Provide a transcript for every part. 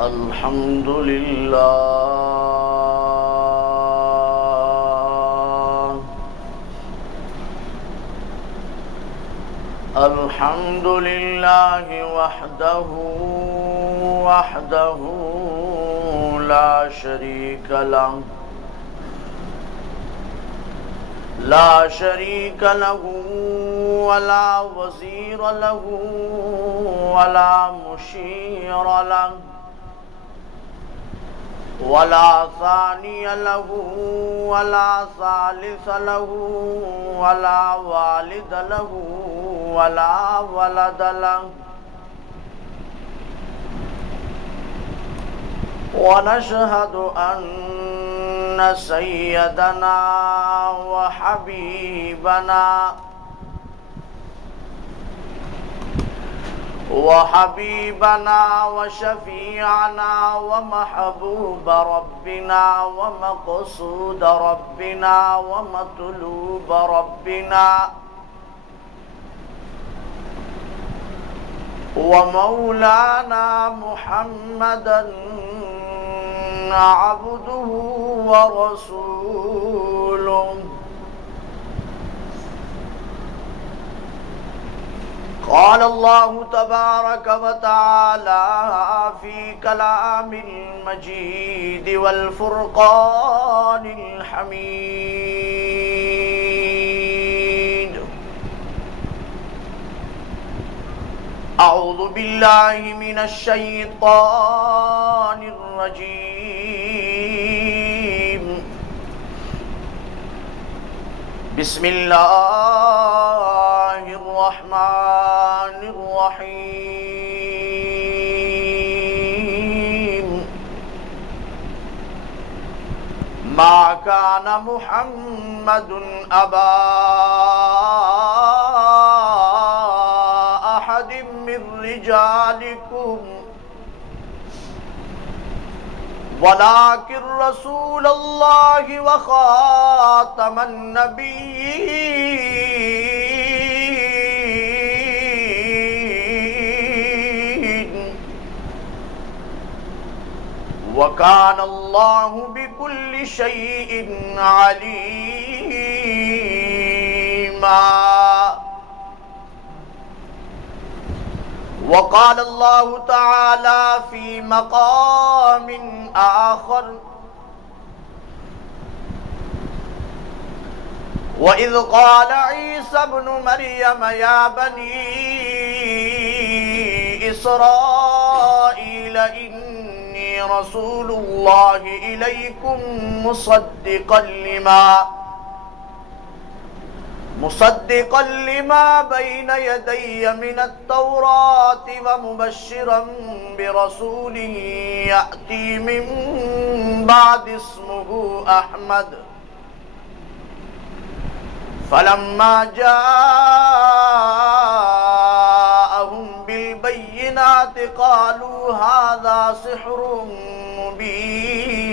الحمد لله الحمد لله وحده لا شريك له ولا وزير له ولا مشير له ولا ثاني له ولا ثالث له ولا والد له ولا ولد له ونشهد أن سيدنا وحبيبنا وشفيعنا ومحبوب ربنا ومقصود ربنا ومطلوب ربنا ومولانا محمدا عبده ورسوله قال الله تبارك وتعالى في كلام المجيد والفرقان الحميد أعوذ بالله من الشيطان الرجيم بسم الله الرحمن الرحيم ما كان محمد أبا أحد من رجالكم ولكن رسول الله وخاتم النبيين وكان الله بكل شيء عليما وقال الله تعالى في مقام آخر وإذ قال عيسى ابن مريم يا بني إسرائيل إني رسول الله إليكم مصدقا لما بين يدي من التوراة ومبشرا برسول يأتي من بعد اسمه أحمد فلما جاءهم بالبينات قالوا هذا سحر مبين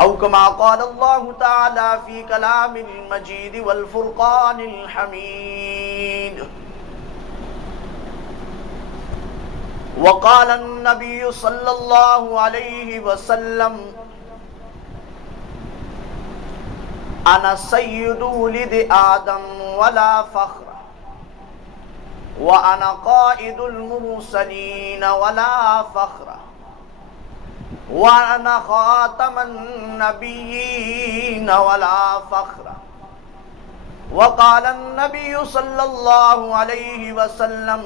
أو كما قال الله تعالى في كلام المجيد والفرقان الحميد وقال النبي صلى الله عليه وسلم أنا سيد ولد آدم ولا فخر وأنا قائد المرسلين ولا فخر وأنا خاتم النبيين ولا فخر وقال النبي صلى الله عليه وسلم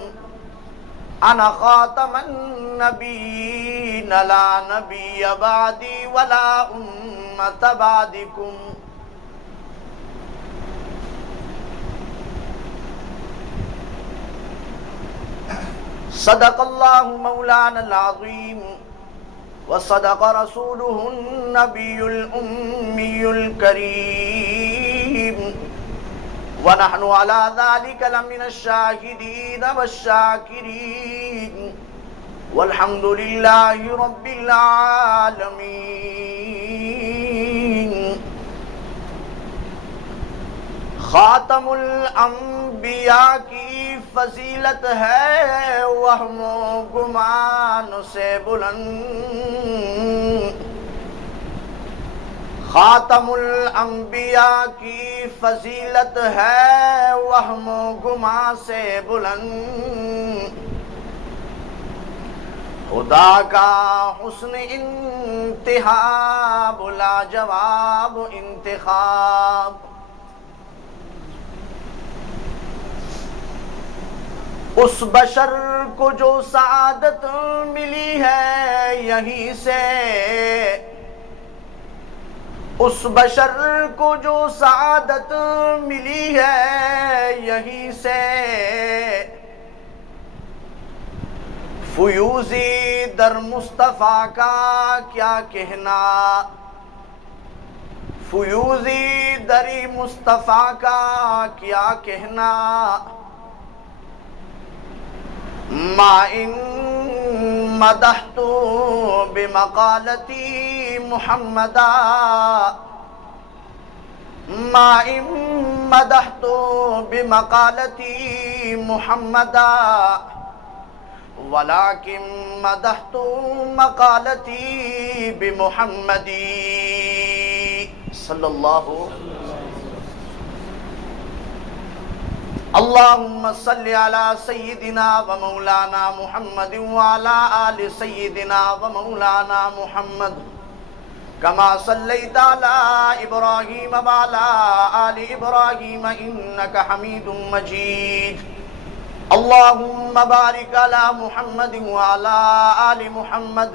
أنا خاتم النبيين لا نبي بعدي ولا أمة بعدكم صدق الله مولانا العظيم وصدق رسوله النبي الأمي الكريم ونحن على ذلك لمن الشاهدين والشاكرين والحمد لله رب العالمين خاتم الانبیاء کی فضیلت ہے وہم و گمان سے بلند، خاتم الانبیاء کی فضیلت ہے وہم و گمان سے بلند، خدا کا حسن انتخاب لاجواب انتخاب، اس بشر کو جو سعادت ملی ہے یہیں سے، اس بشر کو جو سعادت ملی ہے یہیں سے، فیوزی در مصطفیٰ کا کیا کہنا، فیوزی دری مصطفیٰ کا کیا کہنا، ما ان مدحت بمقالتی محمدا، ما ان مدحت بمقالتی محمدا، ولكن مدحت مقالتی بمحمدی صلی اللہ اللہم صلی علی سیدنا و مولانا محمد وعلی آل سیدنا و مولانا محمد کما صلیت علی ابراہیم وعلی آل ابراہیم انکا حمید مجید، اللہم بارک علی محمد وعلی آل محمد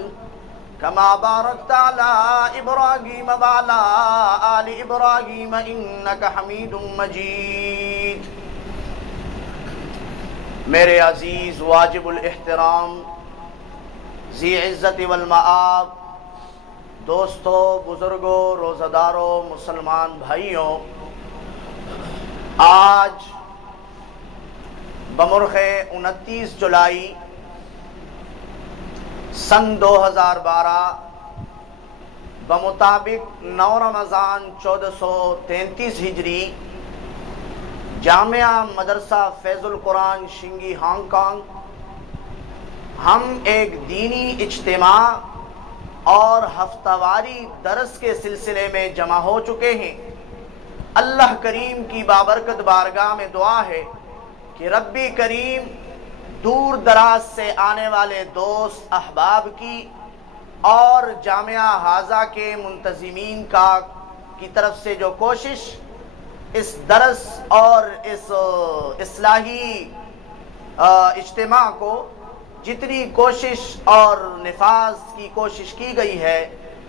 کما بارکت علی ابراہیم وعلی آل ابراہیم انکا حمید مجید۔ میرے عزیز واجب الاحترام ذی عزت والمآب دوستو، بزرگوں، روزہ داروں، مسلمان بھائیوں، آج بمرخ 29 جولائی سن 2012 بمطابق 9 رمضان 1433 ہجری، جامعہ مدرسہ فیض القرآن شنگی ہانگ کانگ، ہم ایک دینی اجتماع اور ہفتہ واری درس کے سلسلے میں جمع ہو چکے ہیں۔ اللہ کریم کی بابرکت بارگاہ میں دعا ہے کہ ربی کریم دور دراز سے آنے والے دوست احباب کی اور جامعہ حاضہ کے منتظمین کی طرف سے جو کوشش اس درس اور اس اصلاحی اجتماع کو جتنی کوشش اور نفاذ کی کوشش کی گئی ہے،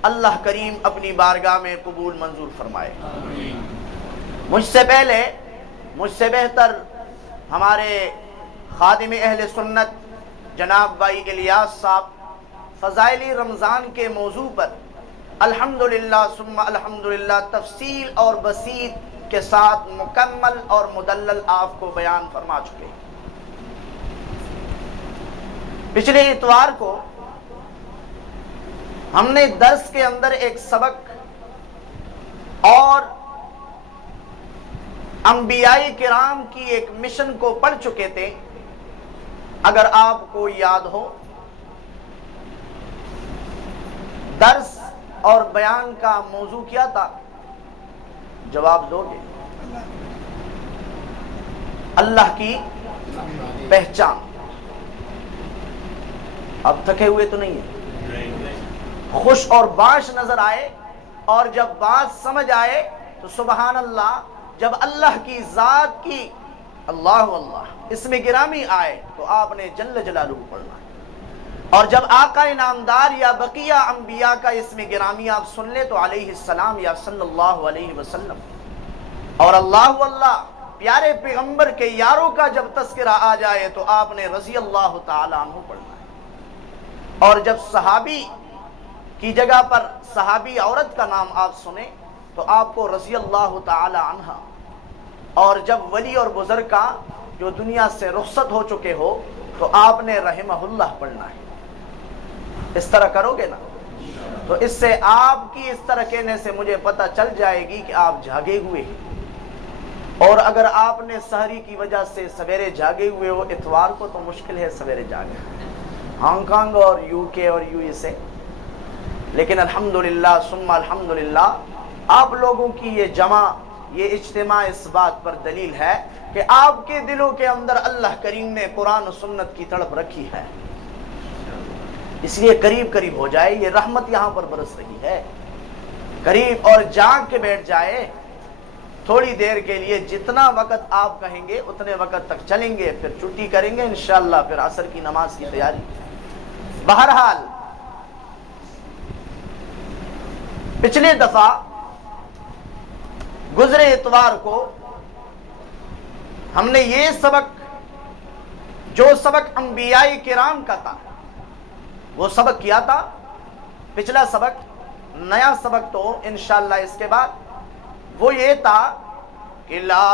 اللہ کریم اپنی بارگاہ میں قبول منظور فرمائے۔ مجھ سے پہلے، مجھ سے بہتر ہمارے خادم اہل سنت جناب بھائی الیاس صاحب فضائل رمضان کے موضوع پر الحمدللہ ثم الحمدللہ تفصیل اور بسیط کے ساتھ مکمل اور مدلل آپ کو بیان فرما چکے۔ پچھلے اتوار کو ہم نے درس کے اندر ایک سبق اور انبیاء کرام کی ایک مشن کو پڑھ چکے تھے۔ اگر آپ کو یاد ہو، درس اور بیان کا موضوع کیا تھا؟ جواب دو گے؟ اللہ کی پہچان۔ اب تھکے ہوئے تو نہیں ہیں؟ خوش اور باش نظر آئے، اور جب بات سمجھ آئے تو سبحان اللہ، جب اللہ کی ذات کی اللہ اس میں گرامی آئے تو آپ نے جل جلالہ پڑھنا ہے، اور جب آقا انعامدار یا بقیہ انبیاء کا اس میں گرامی آپ سن لے تو علیہ السلام یا صلی اللہ علیہ وسلم، اور اللہ پیارے پیغمبر کے یاروں کا جب تذکرہ آ جائے تو آپ نے رضی اللہ تعالیٰ عنہ پڑھنا ہے، اور جب صحابی کی جگہ پر صحابی عورت کا نام آپ سنیں تو آپ کو رضی اللہ تعالی عنہ، اور جب ولی اور بزرگ کا جو دنیا سے رخصت ہو چکے ہو تو آپ نے رحمہ اللہ پڑھنا ہے۔ اس طرح کرو گے نا؟ تو اس سے آپ کی اس طرح کہنے سے مجھے پتہ چل جائے گی کہ آپ جاگے ہوئے ہیں۔ اور اگر آپ نے سحری کی وجہ سے سویرے جاگے ہوئے ہو اتوار کو تو مشکل ہے سویرے جاگے، ہانگ کانگ اور یو کے اور یو ایس اے، لیکن الحمدللہ ثم الحمدللہ آپ لوگوں کی یہ جمع، یہ اجتماع اس بات پر دلیل ہے کہ آپ کے دلوں کے اندر اللہ کریم نے قرآن و سنت کی تڑپ رکھی ہے، اس لیے قریب قریب ہو جائے، یہ رحمت یہاں پر برس رہی ہے، قریب اور جاگ کے بیٹھ جائے تھوڑی دیر کے لیے، جتنا وقت آپ کہیں گے اتنے وقت تک چلیں گے، پھر چھٹی کریں گے انشاءاللہ، پھر عصر کی نماز کی تیاری۔ بہرحال پچھلے دفعہ گزرے اتوار کو ہم نے یہ سبق، جو سبق انبیاء کرام کا تھا وہ سبق کیا تھا، پچھلا سبق۔ نیا سبق تو انشاءاللہ اس کے بعد وہ یہ تھا کہ لا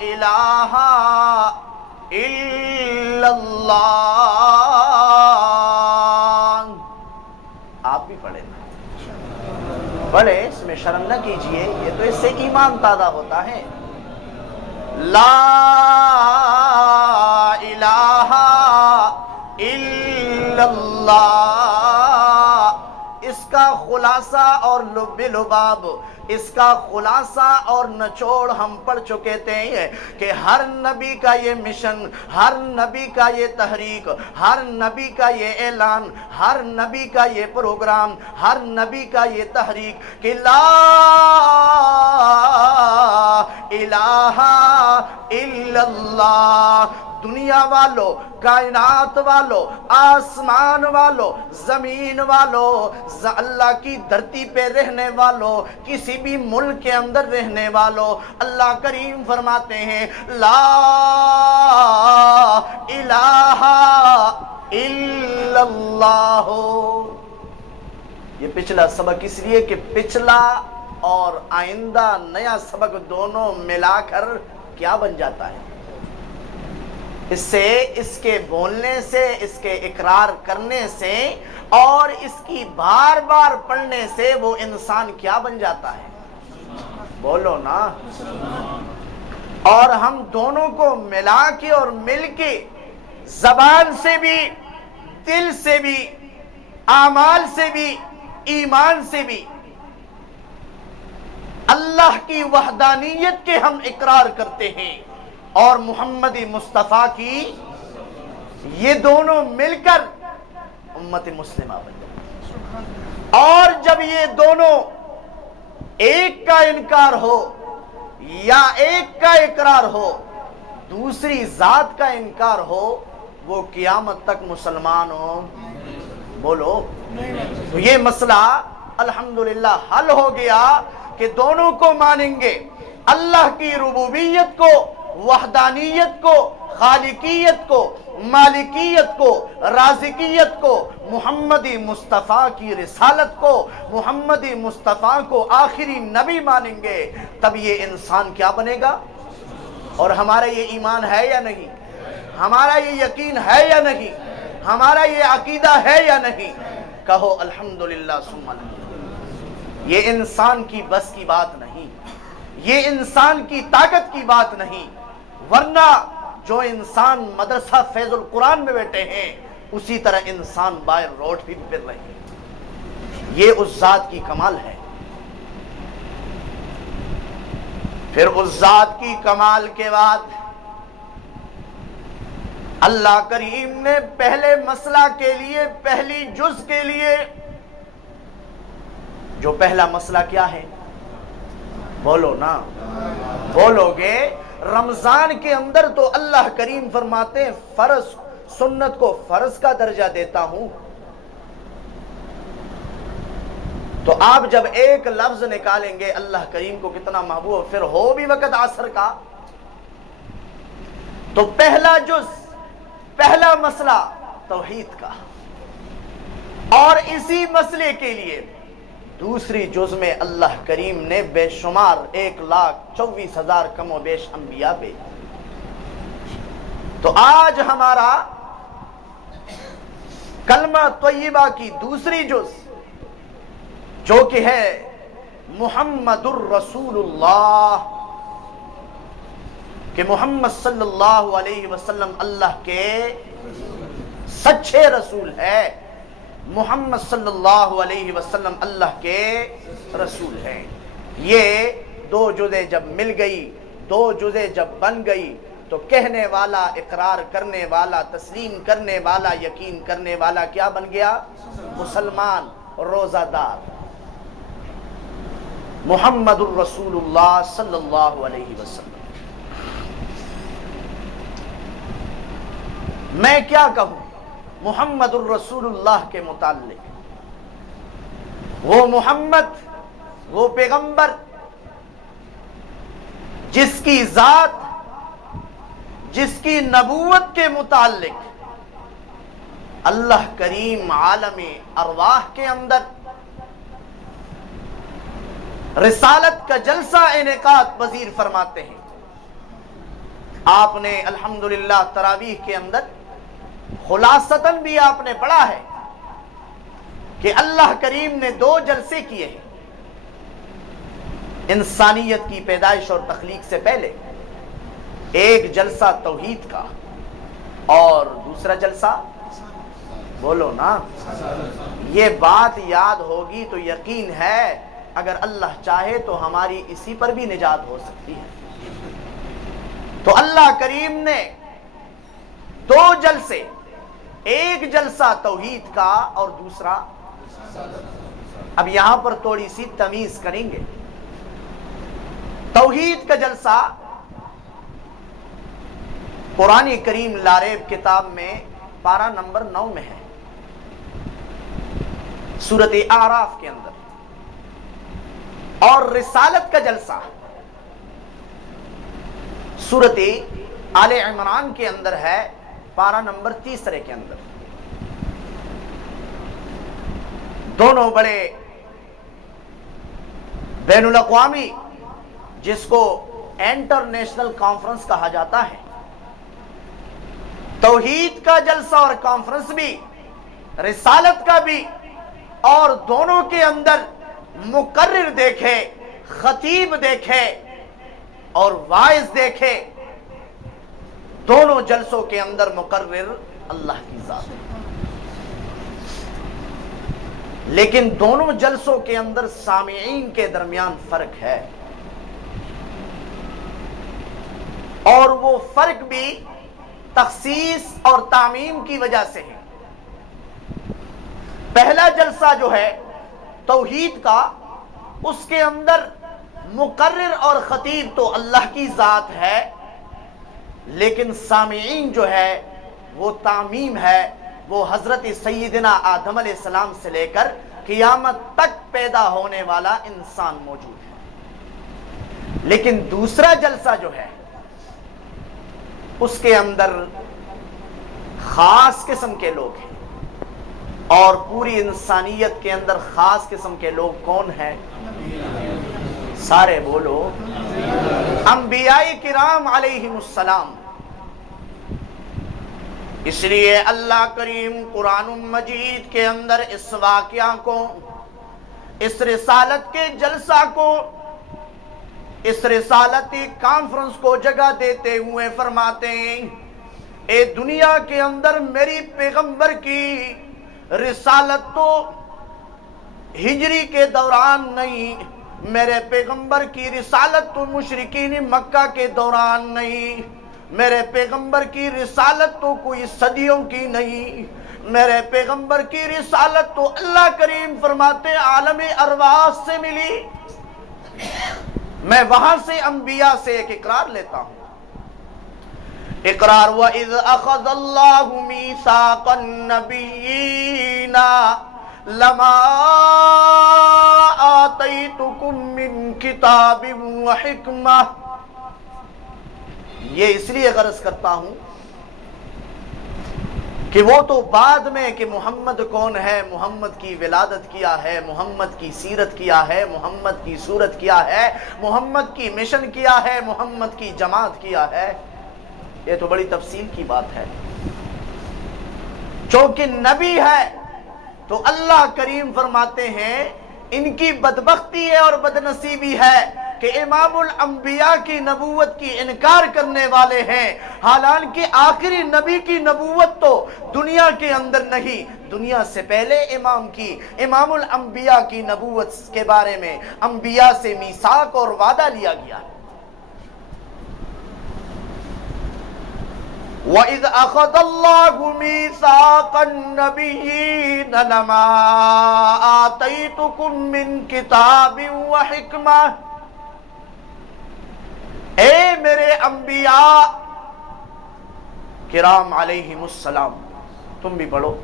الہ الا اللہ۔ آپ بھی پڑھیں، پڑھے، اس میں شرم نہ کیجئے، یہ تو اس سے ایمان تازہ ہوتا ہے۔ لا الہ الا اللہ، اس کا خلاصہ اور لب لباب، اس کا خلاصہ اور نچوڑ ہم پڑھ چکے تھے کہ ہر نبی کا یہ مشن، ہر نبی کا یہ تحریک، ہر نبی کا یہ اعلان، ہر نبی کا یہ پروگرام، ہر نبی کا یہ تحریک کہ لا الہ الا اللہ۔ دنیا والو، کائنات والو، آسمان والو، زمین والو، اللہ کی دھرتی پہ رہنے والو، کسی بھی ملک کے اندر رہنے والو، اللہ کریم فرماتے ہیں لا الہ الا اللہ۔ یہ پچھلا سبق اس لیے کہ پچھلا اور آئندہ نیا سبق دونوں ملا کر کیا بن جاتا ہے؟ اس سے، اس کے بولنے سے، اس کے اقرار کرنے سے اور اس کی بار بار پڑھنے سے وہ انسان کیا بن جاتا ہے؟ بولو نا۔ اور ہم دونوں کو ملا کے اور مل کے زبان سے بھی، دل سے بھی، اعمال سے بھی، ایمان سے بھی اللہ کی وحدانیت کے ہم اقرار کرتے ہیں، اور محمد مصطفیٰ کی، یہ دونوں مل کر امت مسلمہ بن جائے۔ اور جب یہ دونوں ایک کا انکار ہو یا ایک کا اقرار ہو، دوسری ذات کا انکار ہو، وہ قیامت تک مسلمان ہو؟ بولو۔ تو یہ مسئلہ الحمدللہ حل ہو گیا کہ دونوں کو مانیں گے، اللہ کی ربوبیت کو، وحدانیت کو، خالقیت کو، مالکیت کو، رازقیت کو، محمدی مصطفیٰ کی رسالت کو، محمدی مصطفیٰ کو آخری نبی مانیں گے، تب یہ انسان کیا بنے گا؟ اور ہمارا یہ ایمان ہے یا نہیں؟ ہمارا یہ یقین ہے یا نہیں؟ ہمارا یہ عقیدہ ہے یا نہیں؟ کہو الحمدللہ ثم الحمدللہ۔ یہ انسان کی بس کی بات نہیں، یہ انسان کی طاقت کی بات نہیں، ورنہ جو انسان مدرسہ فیض القرآن میں بیٹھے ہیں اسی طرح انسان باہر روڈ بھی پھر رہے ہیں۔ یہ اس ذات کی کمال ہے۔ پھر اس ذات کی کمال کے بعد اللہ کریم نے پہلے مسئلہ کے لیے، پہلی جز کے لیے، جو پہلا مسئلہ کیا ہے؟ بولو نا، بولو گے۔ رمضان کے اندر تو اللہ کریم فرماتے ہیں فرض، سنت کو فرض کا درجہ دیتا ہوں، تو آپ جب ایک لفظ نکالیں گے اللہ کریم کو کتنا محبوب، پھر ہو بھی وقت عصر کا، تو پہلا جز، پہلا مسئلہ توحید کا، اور اسی مسئلے کے لیے دوسری جز میں اللہ کریم نے بے شمار 1,24,000 کم و بیش انبیاء بھیجے۔ تو آج ہمارا کلمہ طیبہ کی دوسری جز جو کہ ہے محمد الرسول اللہ، کہ محمد صلی اللہ علیہ وسلم اللہ کے سچے رسول ہے، محمد صلی اللہ علیہ وسلم اللہ کے رسول ہیں۔ یہ دو جزء جب مل گئی، دو جزء جب بن گئی، تو کہنے والا، اقرار کرنے والا، تسلیم کرنے والا، یقین کرنے والا کیا بن گیا؟ مسلمان، روزہ دار۔ محمد الرسول اللہ صلی اللہ علیہ وسلم۔ میں کیا کہوں محمد الرسول اللہ کے متعلق؟ وہ محمد، وہ پیغمبر جس کی ذات، جس کی نبوت کے متعلق اللہ کریم عالم ارواح کے اندر رسالت کا جلسہ انعقاد پذیر فرماتے ہیں۔ آپ نے الحمدللہ تراویح کے اندر خلاصتاً بھی آپ نے پڑھا ہے کہ اللہ کریم نے دو جلسے کیے ہیں انسانیت کی پیدائش اور تخلیق سے پہلے۔ ایک جلسہ توحید کا اور دوسرا جلسہ، بولو نا، یہ بات یاد ہوگی تو یقین ہے اگر اللہ چاہے تو ہماری اسی پر بھی نجات ہو سکتی ہے۔ تو اللہ کریم نے دو جلسے، ایک جلسہ توحید کا اور دوسرا، اب یہاں پر تھوڑی سی تمیز کریں گے۔ توحید کا جلسہ قرآن کریم لاریب کتاب میں پارہ نمبر 9 میں ہے، سورۃ اعراف کے اندر، اور رسالت کا جلسہ سورۃ آل عمران کے اندر ہے، پارہ نمبر 30 کے اندر۔ دونوں بڑے بین الاقوامی، جس کو انٹرنیشنل کانفرنس کہا جاتا ہے، توحید کا جلسہ اور کانفرنس بھی، رسالت کا بھی، اور دونوں کے اندر مقرر دیکھے، خطیب دیکھے اور واعظ دیکھے، دونوں جلسوں کے اندر مقرر اللہ کی ذات ہے۔ لیکن دونوں جلسوں کے اندر سامعین کے درمیان فرق ہے، اور وہ فرق بھی تخصیص اور تعمیم کی وجہ سے ہے۔ پہلا جلسہ جو ہے توحید کا، اس کے اندر مقرر اور خطیب تو اللہ کی ذات ہے، لیکن سامعین جو ہے وہ تعمیم ہے، وہ حضرت سیدنا آدم علیہ السلام سے لے کر قیامت تک پیدا ہونے والا انسان موجود ہے۔ لیکن دوسرا جلسہ جو ہے اس کے اندر خاص قسم کے لوگ ہیں، اور پوری انسانیت کے اندر خاص قسم کے لوگ کون ہیں؟ سارے بولو، انبیاء کرام علیہم السلام۔ اس لیے اللہ کریم قرآن مجید کے اندر اس واقعہ کو، اس رسالت کے جلسہ کو، اس رسالتی کانفرنس کو جگہ دیتے ہوئے فرماتے ہیں، اے دنیا کے اندر میری پیغمبر کی رسالت تو ہجری کے دوران نہیں، میرے پیغمبر کی رسالت تو مشرکین مکہ کے دوران نہیں، میرے پیغمبر کی رسالت تو کوئی صدیوں کی نہیں، میرے پیغمبر کی رسالت تو اللہ کریم فرماتے عالم ارواح سے ملی۔ میں وہاں سے انبیاء سے ایک اقرار لیتا ہوں، اقرار وَإِذْ أَخَذَ اللَّهُ مِيثَاقَ النَّبِيِّينَ لَمَا آتَيْتُكُم مِّن كِتَابٍ وَحِكْمَةٍ۔ یہ اس لیے غرض کرتا ہوں کہ وہ تو بعد میں کہ محمد کون ہے، محمد کی ولادت کیا ہے، محمد کی سیرت کیا ہے، محمد کی صورت کیا ہے، محمد کی مشن کیا ہے، محمد کی جماعت کیا ہے، یہ تو بڑی تفصیل کی بات ہے۔ چونکہ نبی ہے تو اللہ کریم فرماتے ہیں ان کی بدبختی ہے اور بدنصیبی ہے کہ امام الانبیاء کی نبوت کی انکار کرنے والے ہیں، حالانکہ آخری نبی کی نبوت تو دنیا کے اندر نہیں، دنیا سے پہلے امام کی، امام الانبیاء کی نبوت کے بارے میں انبیاء سے میثاق اور وعدہ لیا گیا ہے۔ وَإِذْ أَخَذَ اللَّهُ مِيثَاقَ النَّبِيِّينَ لَمَا آتَيْتُكُم مِّن كِتَابٍ وَحِكْمَةٍ، اے میرے انبیاء کرام علیہم السلام، تم بھی پڑھو،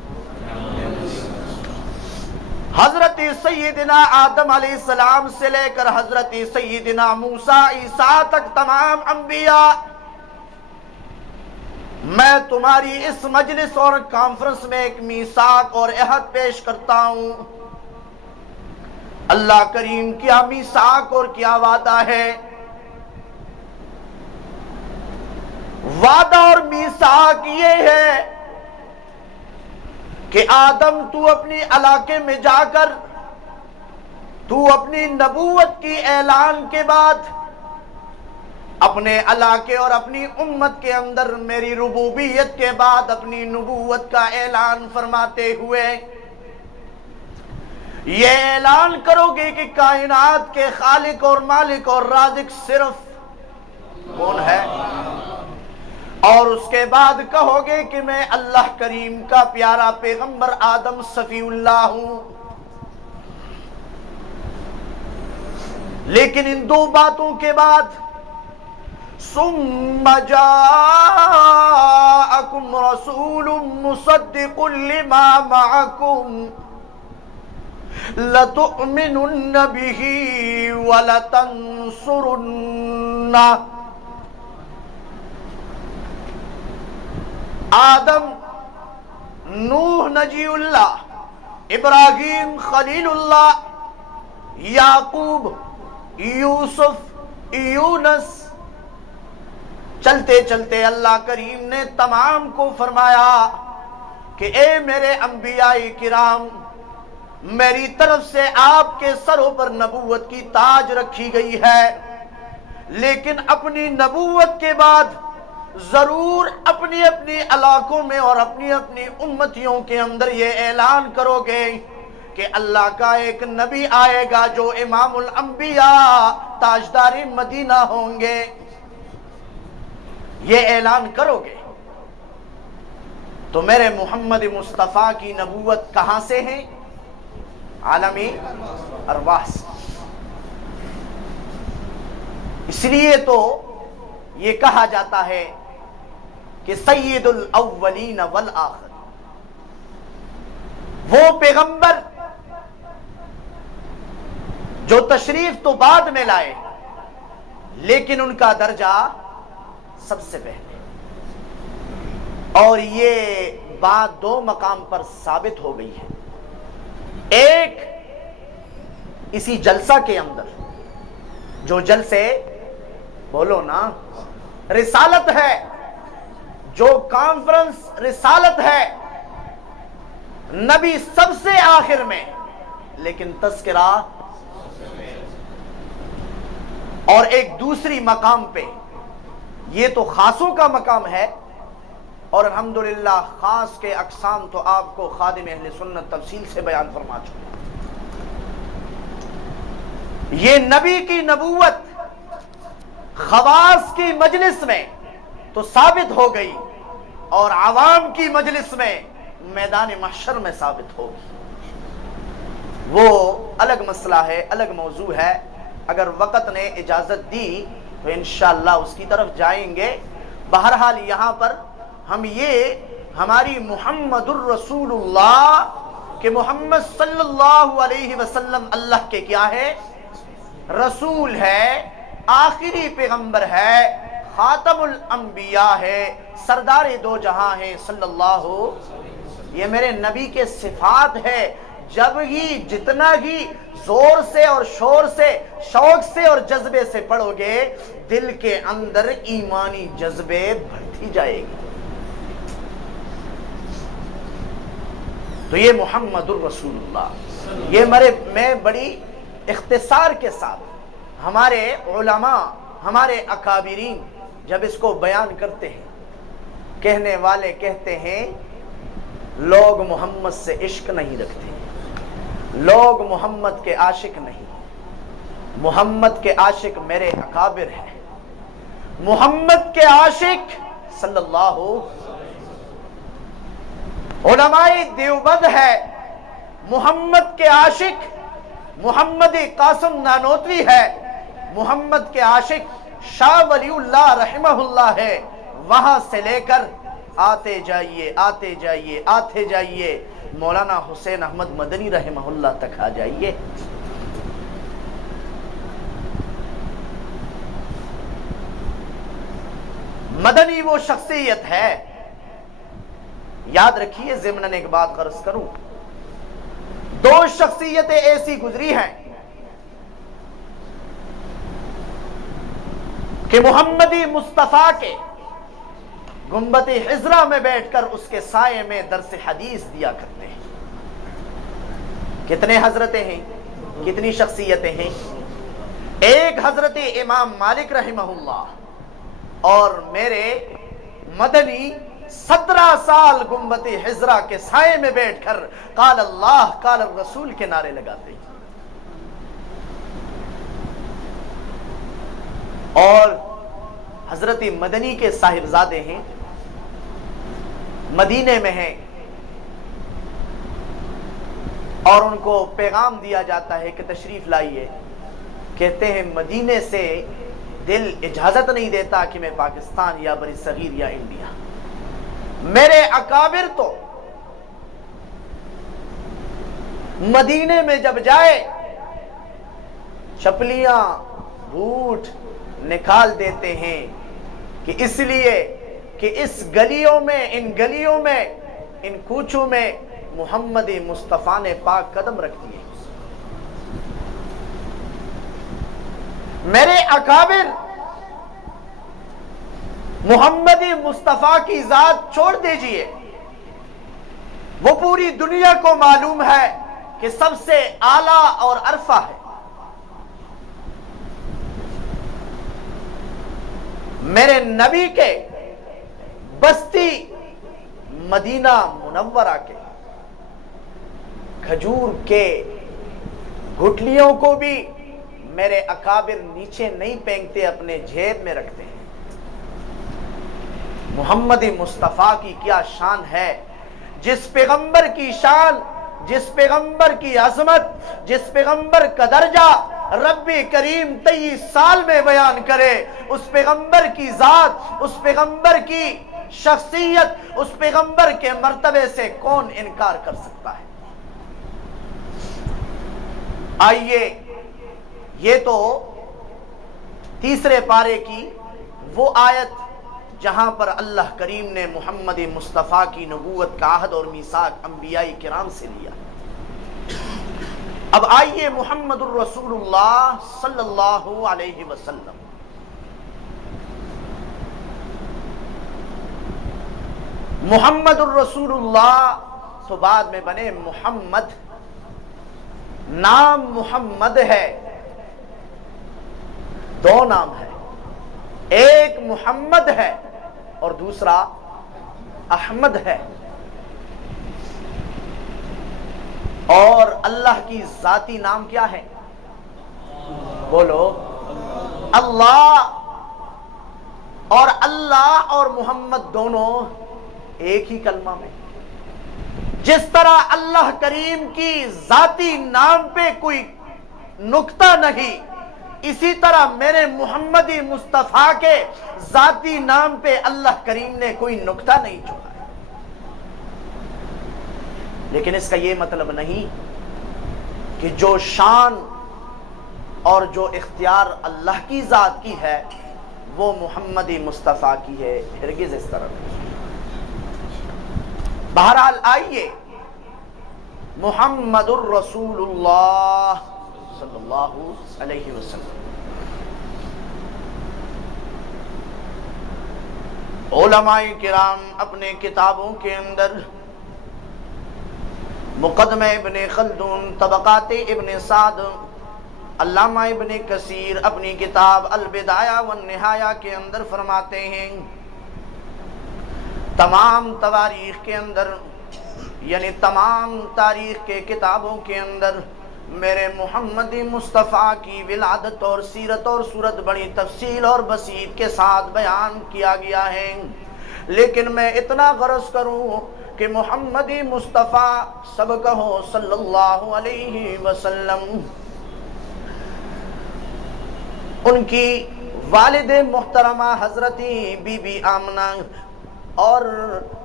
حضرت سیدنا آدم علیہ السلام سے لے کر حضرت سیدنا موسیٰ عیسیٰ تک تمام انبیاء، میں تمہاری اس مجلس اور کانفرنس میں ایک میثاق اور عہد پیش کرتا ہوں۔ اللہ کریم کیا میثاق اور کیا وعدہ ہے؟ وعدہ اور میثاق یہ ہے کہ آدم تو اپنی علاقے میں جا کر تو اپنی نبوت کی اعلان کے بعد اپنے علاقے اور اپنی امت کے اندر میری ربوبیت کے بعد اپنی نبوت کا اعلان فرماتے ہوئے یہ اعلان کرو گے کہ کائنات کے خالق اور مالک اور رازق صرف کون ہے، اور اس کے بعد کہو گے کہ میں اللہ کریم کا پیارا پیغمبر آدم صفی اللہ ہوں۔ لیکن ان دو باتوں کے بعد ثم جاءکم رسول مصدق لما معکم لتؤمنن به ولتنصرن۔ آدم، نوح نجی اللہ، ابراہیم خلیل اللہ، یعقوب، یوسف، یونس، چلتے چلتے اللہ کریم نے تمام کو فرمایا کہ اے میرے انبیاء کرام، میری طرف سے آپ کے سروں پر نبوت کی تاج رکھی گئی ہے، لیکن اپنی نبوت کے بعد ضرور اپنی اپنی علاقوں میں اور اپنی اپنی امتیوں کے اندر یہ اعلان کرو گے کہ اللہ کا ایک نبی آئے گا جو امام الانبیاء تاجدار مدینہ ہوں گے، یہ اعلان کرو گے۔ تو میرے محمد مصطفیٰ کی نبوت کہاں سے ہے؟ عالمی ارواح سے۔ اس لیے تو یہ کہا جاتا ہے کہ سید الاولین والآخر، وہ پیغمبر جو تشریف تو بعد میں لائے لیکن ان کا درجہ سب سے پہلے، اور یہ بات دو مقام پر ثابت ہو گئی ہے۔ ایک اسی جلسہ کے اندر، جو جلسے بولو نا رسالت ہے، جو کانفرنس رسالت ہے، نبی سب سے آخر میں لیکن تذکرہ، اور ایک دوسری مقام پہ، یہ تو خاصوں کا مقام ہے، اور الحمدللہ خاص کے اقسام تو آپ کو خادم اہل سنت تفصیل سے بیان فرما چکے۔ یہ نبی کی نبوت خواص کی مجلس میں تو ثابت ہو گئی، اور عوام کی مجلس میں میدان محشر میں ثابت ہوگی۔ وہ الگ مسئلہ ہے، الگ موضوع ہے، اگر وقت نے اجازت دی تو انشاءاللہ اس کی طرف جائیں گے۔ بہرحال یہاں پر ہم یہ ہماری محمد الرسول اللہ کہ محمد صلی اللہ علیہ وسلم اللہ کے کیا ہے؟ رسول ہے، آخری پیغمبر ہے، خاتم الانبیاء ہے، سردار دو جہاں ہے صلی اللہ، یہ میرے نبی کے صفات ہے۔ جب ہی جتنا ہی زور سے اور شور سے، شوق سے اور جذبے سے پڑھو گے، دل کے اندر ایمانی جذبے بڑھتی جائے گی۔ تو یہ محمد الرسول اللہ، یہ میں بڑی اختصار کے ساتھ ہمارے علماء، ہمارے اکابرین جب اس کو بیان کرتے ہیں، کہنے والے کہتے ہیں لوگ محمد سے عشق نہیں رکھتے، لوگ محمد کے عاشق نہیں، محمد کے عاشق میرے اکابر ہیں، محمد کے عاشق صلی اللہ علماء دیوبند ہے، محمد کے عاشق محمد قاسم نانوتوی ہے، محمد کے عاشق شاہ ولی اللہ رحمہ اللہ ہے، وہاں سے لے کر آتے جائیے آتے جائیے آتے جائیے مولانا حسین احمد مدنی رحمہ اللہ تک آ جائیے۔ مدنی وہ شخصیت ہے، یاد رکھیے ضمناً ایک بات عرض کروں، دو شخصیتیں ایسی گزری ہیں کہ محمدی مصطفیٰ کے گنبد حضرہ میں بیٹھ کر اس کے سائے میں درس حدیث دیا کرتے ہیں۔ کتنے حضرتیں ہیں، کتنی شخصیتیں ہیں؟ ایک حضرت امام مالک رحمہ اللہ اور میرے مدنی 17 سال گنبد حضرہ کے سائے میں بیٹھ کر قال اللہ قال الرسول کے نعرے لگاتے ہیں، اور حضرت مدنی کے صاحبزادے ہیں، مدینے میں ہیں، اور ان کو پیغام دیا جاتا ہے کہ تشریف لائیے، کہتے ہیں مدینے سے دل اجازت نہیں دیتا کہ میں پاکستان یا بری صغیر یا انڈیا، میرے اکابر تو مدینے میں جب جائے چپلیاں بوٹ نکال دیتے ہیں، کہ اس لیے کہ اس گلیوں میں، ان گلیوں میں، ان کوچوں میں محمد مصطفیٰ نے پاک قدم رکھ دیے۔ میرے اکابر محمدی مصطفیٰ کی ذات چھوڑ دیجئے، وہ پوری دنیا کو معلوم ہے کہ سب سے اعلیٰ اور عرفہ ہے، میرے نبی کے بستی مدینہ منورہ کے کھجور کے گٹلیوں کو بھی میرے اکابر نیچے نہیں پھینکتے، اپنے جیب میں رکھتے ہیں۔ محمد مصطفیٰ کی کیا شان ہے، جس پیغمبر کی شان، جس پیغمبر کی عظمت، جس پیغمبر کا درجہ رب کریم 23 سال میں بیان کرے، اس پیغمبر کی ذات، اس پیغمبر کی شخصیت، اس پیغمبر کے مرتبے سے کون انکار کر سکتا ہے؟ آئیے، یہ تو تیسرے پارے کی وہ آیت جہاں پر اللہ کریم نے محمد مصطفیٰ کی نبوت کا عہد اور میثاق انبیاء کرام سے لیا۔ اب آئیے محمد الرسول اللہ صلی اللہ علیہ وسلم، محمد الرسول اللہ تو بعد میں بنے محمد، نام محمد ہے، دو نام ہے، ایک محمد ہے اور دوسرا احمد ہے، اور اللہ کی ذاتی نام کیا ہے؟ بولو اللہ، اور اللہ اور محمد دونوں ایک ہی کلمہ میں۔ جس طرح اللہ کریم کی ذاتی نام پہ کوئی نقطہ نہیں، اسی طرح میرے محمدی مصطفیٰ کے ذاتی نام پہ اللہ کریم نے کوئی نقطہ نہیں چھوڑا ہے۔ لیکن اس کا یہ مطلب نہیں کہ جو شان اور جو اختیار اللہ کی ذات کی ہے وہ محمدی مصطفیٰ کی ہے، ہرگز اس طرح نہیں۔ بہرحال آئیے محمد الرسول اللہ صلی اللہ علیہ وسلم، علماء کرام اپنے کتابوں کے اندر مقدمہ ابن خلدون، طبقات ابن سعد، علامہ ابن کثیر اپنی کتاب البدایہ والنہایہ کے اندر فرماتے ہیں تمام تواریخ کے اندر، یعنی تمام تاریخ کے کتابوں کے اندر میرے محمد مصطفیٰ کی ولادت اور سیرت اور صورت بڑی تفصیل اور بسیط کے ساتھ بیان کیا گیا ہے، لیکن میں اتنا غرض کروں کہ محمد مصطفیٰ سب کہو صلی اللہ علیہ وسلم، ان کی والد محترمہ حضرت بی بی آمنہ اور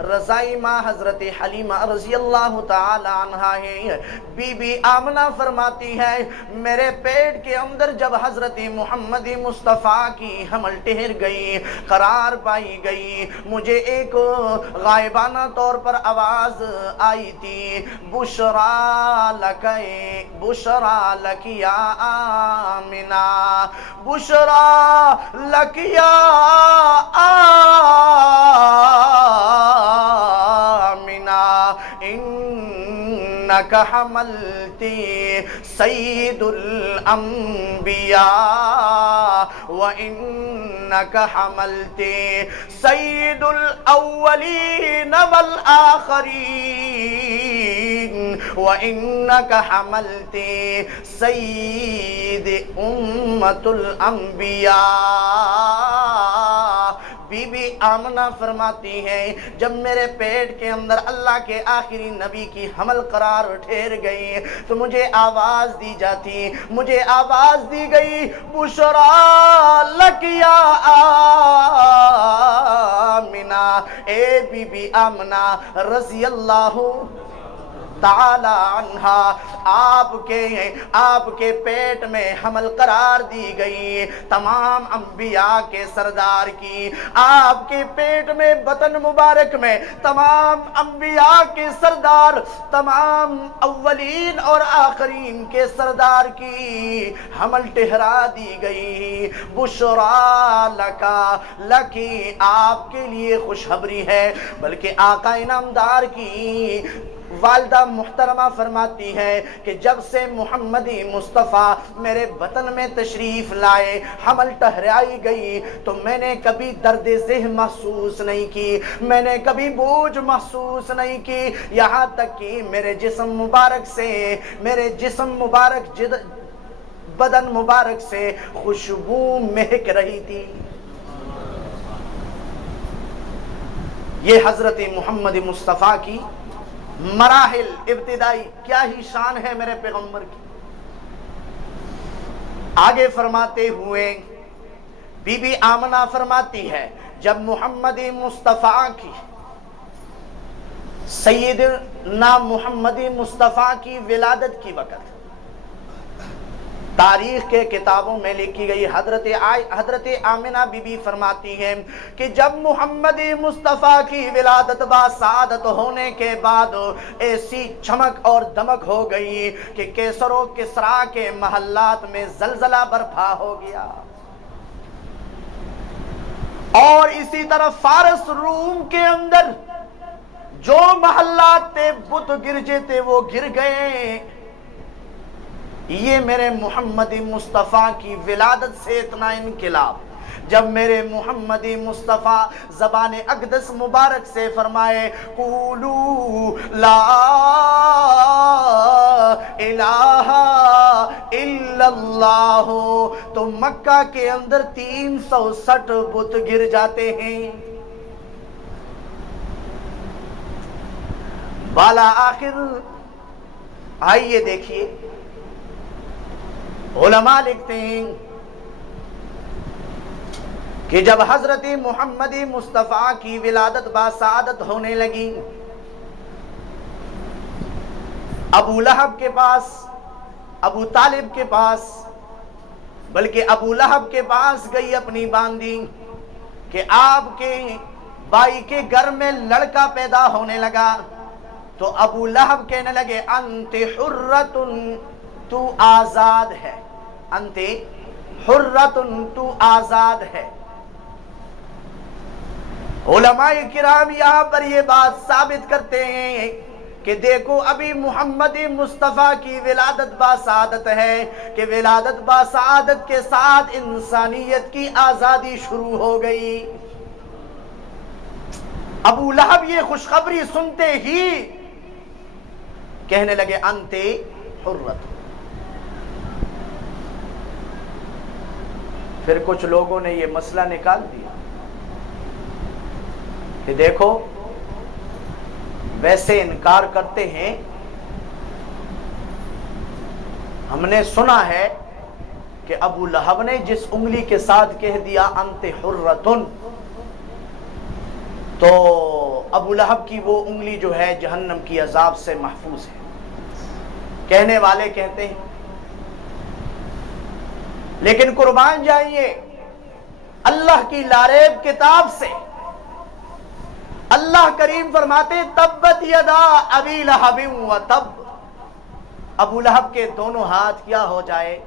رضائی ماں حضرت حلیمہ رضی اللہ تعالی عنہا ہے۔ بی بی آمنہ فرماتی ہے میرے پیٹ کے اندر جب حضرت محمد مصطفیٰ کی حمل ٹھہر گئی، قرار پائی گئی، مجھے ایک غائبانہ طور پر آواز آئی تھی، بشرا لک، بشرا لک یا آمنہ، بشرا لک یا آمنہ، انک حملتی سید الانبیاء وانک حملتی سید الاولین والآخرین وانک حملتی سید امت الانبیاء۔ بی بی آمنہ فرماتی ہے جب میرے پیٹ کے اندر اللہ کے آخری نبی کی حمل قرار ٹھہر گئی تو مجھے آواز دی جاتی، مجھے آواز دی گئی، بشرا لک یا آمنہ، اے بی بی آمنہ رضی اللہ تعالی عنہا، آپ کے پیٹ میں حمل قرار دی گئی تمام انبیاء کے سردار کی، آپ کے پیٹ میں بطن مبارک میں تمام انبیاء کے سردار، تمام اولین اور آخرین کے سردار کی حمل ٹھہرا دی گئی۔ بشرا لکا، لکی آپ کے لیے خوشخبری ہے، بلکہ آقا انعامدار کی والدہ محترمہ فرماتی ہے کہ جب سے محمد مصطفیٰ میرے بطن میں تشریف لائے، حمل ٹھہرائی گئی، تو میں نے کبھی درد ذہن محسوس نہیں کی، میں نے کبھی بوجھ محسوس نہیں کی، یہاں تک کہ میرے جسم مبارک سے، میرے جسم مبارک بدن مبارک سے خوشبو مہک رہی تھی۔ یہ حضرت محمد مصطفیٰ کی مراحل ابتدائی کیا ہی شان ہے میرے پیغمبر کی۔ آگے فرماتے ہوئے بی بی آمنہ فرماتی ہے جب محمد مصطفیٰ کی، سیدنا محمد مصطفیٰ کی ولادت کی وقت تاریخ کے کتابوں میں لکھی گئی، حضرت آمنہ بی بی فرماتی ہے کہ جب محمد مصطفیٰ کی ولادت باسعادت ہونے کے بعد ایسی چمک اور دمک ہو گئی کہ کیسر و کسریٰ کے محلات میں زلزلہ برپا ہو گیا، اور اسی طرح فارس روم کے اندر جو محلات تھے، بت گرجے تھے، وہ گر گئے۔ یہ میرے محمد مصطفیٰ کی ولادت سے اتنا انقلاب، جب میرے محمد مصطفیٰ زبان اقدس مبارک سے فرمائے قولوا لا الہ الا اللہ، تو مکہ کے اندر 360 بت گر جاتے ہیں۔ بالا آخر آئیے دیکھیے، علماء لکھتے ہیں کہ جب حضرت محمد مصطفیٰ کی ولادت باسعادت ہونے لگی، ابو لہب کے پاس، ابو طالب کے پاس، بلکہ ابو لہب کے پاس گئی اپنی باندی کہ آپ کے بھائی کے گھر میں لڑکا پیدا ہونے لگا، تو ابو لہب کہنے لگے انت حرۃ، تو آزاد ہے، انت حرۃ، تو آزاد ہے۔ علماء کرام یہاں پر یہ بات ثابت کرتے ہیں کہ دیکھو ابھی محمد مصطفیٰ کی ولادت باسعادت ہے کہ ولادت باسعادت کے ساتھ انسانیت کی آزادی شروع ہو گئی۔ ابو لہب یہ خوشخبری سنتے ہی کہنے لگے انت حرۃ۔ پھر کچھ لوگوں نے یہ مسئلہ نکال دیا کہ دیکھو ویسے انکار کرتے ہیں، ہم نے سنا ہے کہ ابو لہب نے جس انگلی کے ساتھ کہہ دیا انت حرۃن، تو ابو لہب کی وہ انگلی جو ہے جہنم کی عذاب سے محفوظ ہے۔ کہنے والے کہتے ہیں، لیکن قربان جائیے اللہ کی لاریب کتاب سے، اللہ کریم فرماتے تبت یدا ابی لہب و تب، ابو لہب کے دونوں ہاتھ کیا ہو جائے،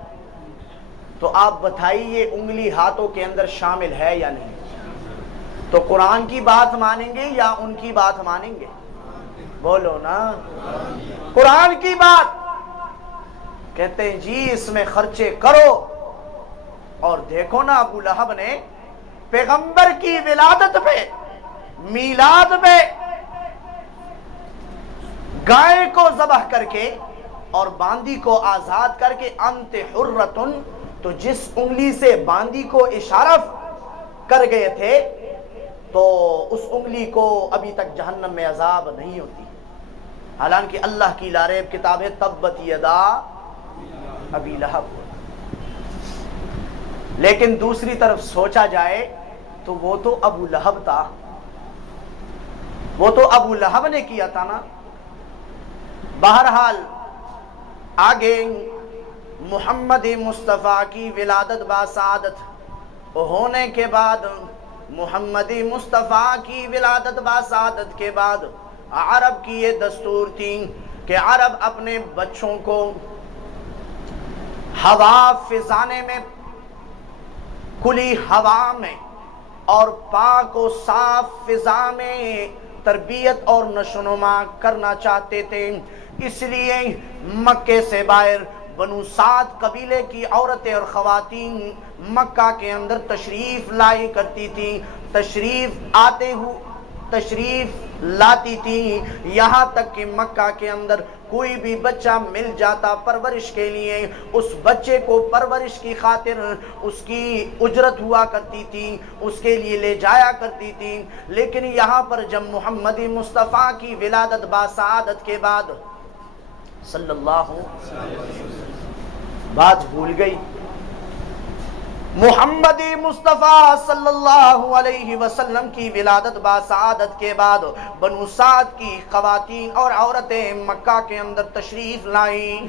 تو آپ بتائیے انگلی ہاتھوں کے اندر شامل ہے یا نہیں؟ تو قرآن کی بات مانیں گے یا ان کی بات مانیں گے؟ بولو نا، قرآن کی بات۔ کہتے ہیں جی اس میں خرچے کرو، اور دیکھو نا ابو لہب نے پیغمبر کی ولادت پہ، میلاد پہ گائے کو ذبح کر کے اور باندی کو آزاد کر کے انت حرۃن، تو جس انگلی سے باندی کو اشارہ کر گئے تھے تو اس انگلی کو ابھی تک جہنم میں عذاب نہیں ہوتی، حالانکہ اللہ کی لاریب کتاب ہے تبت یدا ابی لہب۔ لیکن دوسری طرف سوچا جائے تو وہ تو ابو لہب تھا، وہ تو ابو لہب نے کیا تھا نا۔ بہرحال آگے محمد مصطفیٰ کی ولادت باسعادت ہونے کے بعد، محمد مصطفیٰ کی ولادت باسعادت کے بعد عرب کی یہ دستور تھی کہ عرب اپنے بچوں کو ہوا فضانے میں، کھلی ہوا میں اور پاک و صاف فضا میں تربیت اور نشوونما کرنا چاہتے تھے، اس لیے مکے سے باہر بنو سعد قبیلے کی عورتیں اور خواتین مکہ کے اندر تشریف لائی کرتی تھی، تشریف لاتی تھی، یہاں تک کہ مکہ کے اندر کوئی بھی بچہ مل جاتا پرورش کے لیے، اس بچے کو پرورش کی خاطر اس کی اجرت ہوا کرتی تھی، اس کے لیے لے جایا کرتی تھی۔ لیکن یہاں پر جب محمد مصطفیٰ کی ولادت باسعادت کے بعد صلی اللہ علیہ وسلم بات بھول گئی، محمد مصطفیٰ صلی اللہ علیہ وسلم کی ولادت باسعادت کے بعد بنو سعد کی خواتین اور عورتیں مکہ کے اندر تشریف لائیں۔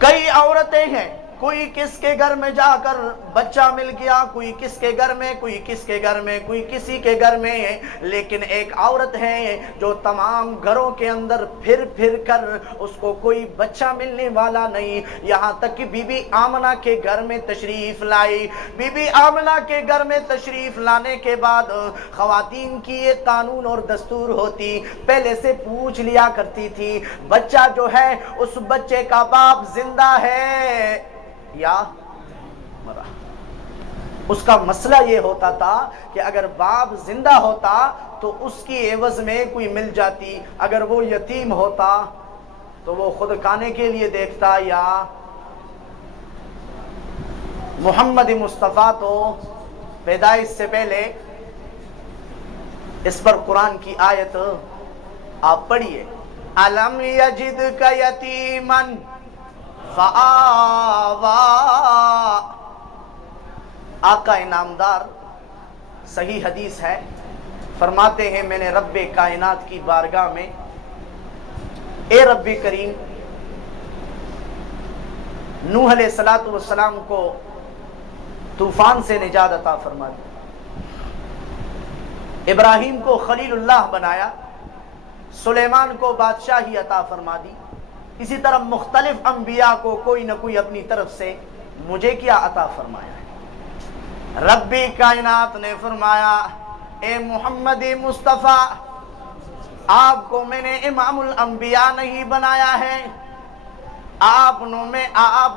کئی عورتیں ہیں، کوئی کس کے گھر میں جا کر بچہ مل گیا، کوئی کس کے گھر میں، کوئی کس کے گھر میں، کوئی کسی کے گھر میں، لیکن ایک عورت ہے جو تمام گھروں کے اندر پھر پھر کر اس کو کوئی بچہ ملنے والا نہیں، یہاں تک کہ بی بی آمنہ کے گھر میں تشریف لائی۔ بی بی آمنہ کے گھر میں تشریف لانے کے بعد خواتین کی یہ قانون اور دستور ہوتی، پہلے سے پوچھ لیا کرتی تھی بچہ جو ہے اس بچے کا باپ زندہ ہے یا مرا۔ اس کا مسئلہ یہ ہوتا تھا کہ اگر باپ زندہ ہوتا تو اس کی عوض میں کوئی مل جاتی، اگر وہ یتیم ہوتا تو وہ خود کھانے کے لیے دیکھتا۔ یا محمد مصطفیٰ تو پیدائش سے پہلے، اس پر قرآن کی آیت آپ پڑھیے، الم یجدک یتیما فآوا۔ آقا انعامدار صحیح حدیث ہے، فرماتے ہیں میں نے رب کائنات کی بارگاہ میں، اے رب کریم، نوح علیہ السلام کو طوفان سے نجات عطا فرما دی، ابراہیم کو خلیل اللہ بنایا، سلیمان کو بادشاہی عطا فرما دی، اسی طرح مختلف انبیاء کو کوئی نہ کوئی اپنی طرف سے مجھے کیا عطا فرمایا ہے۔ ربی کائنات نے فرمایا اے محمد مصطفیٰ آپ کو میں نے امام الانبیاء نہیں بنایا ہے، آپ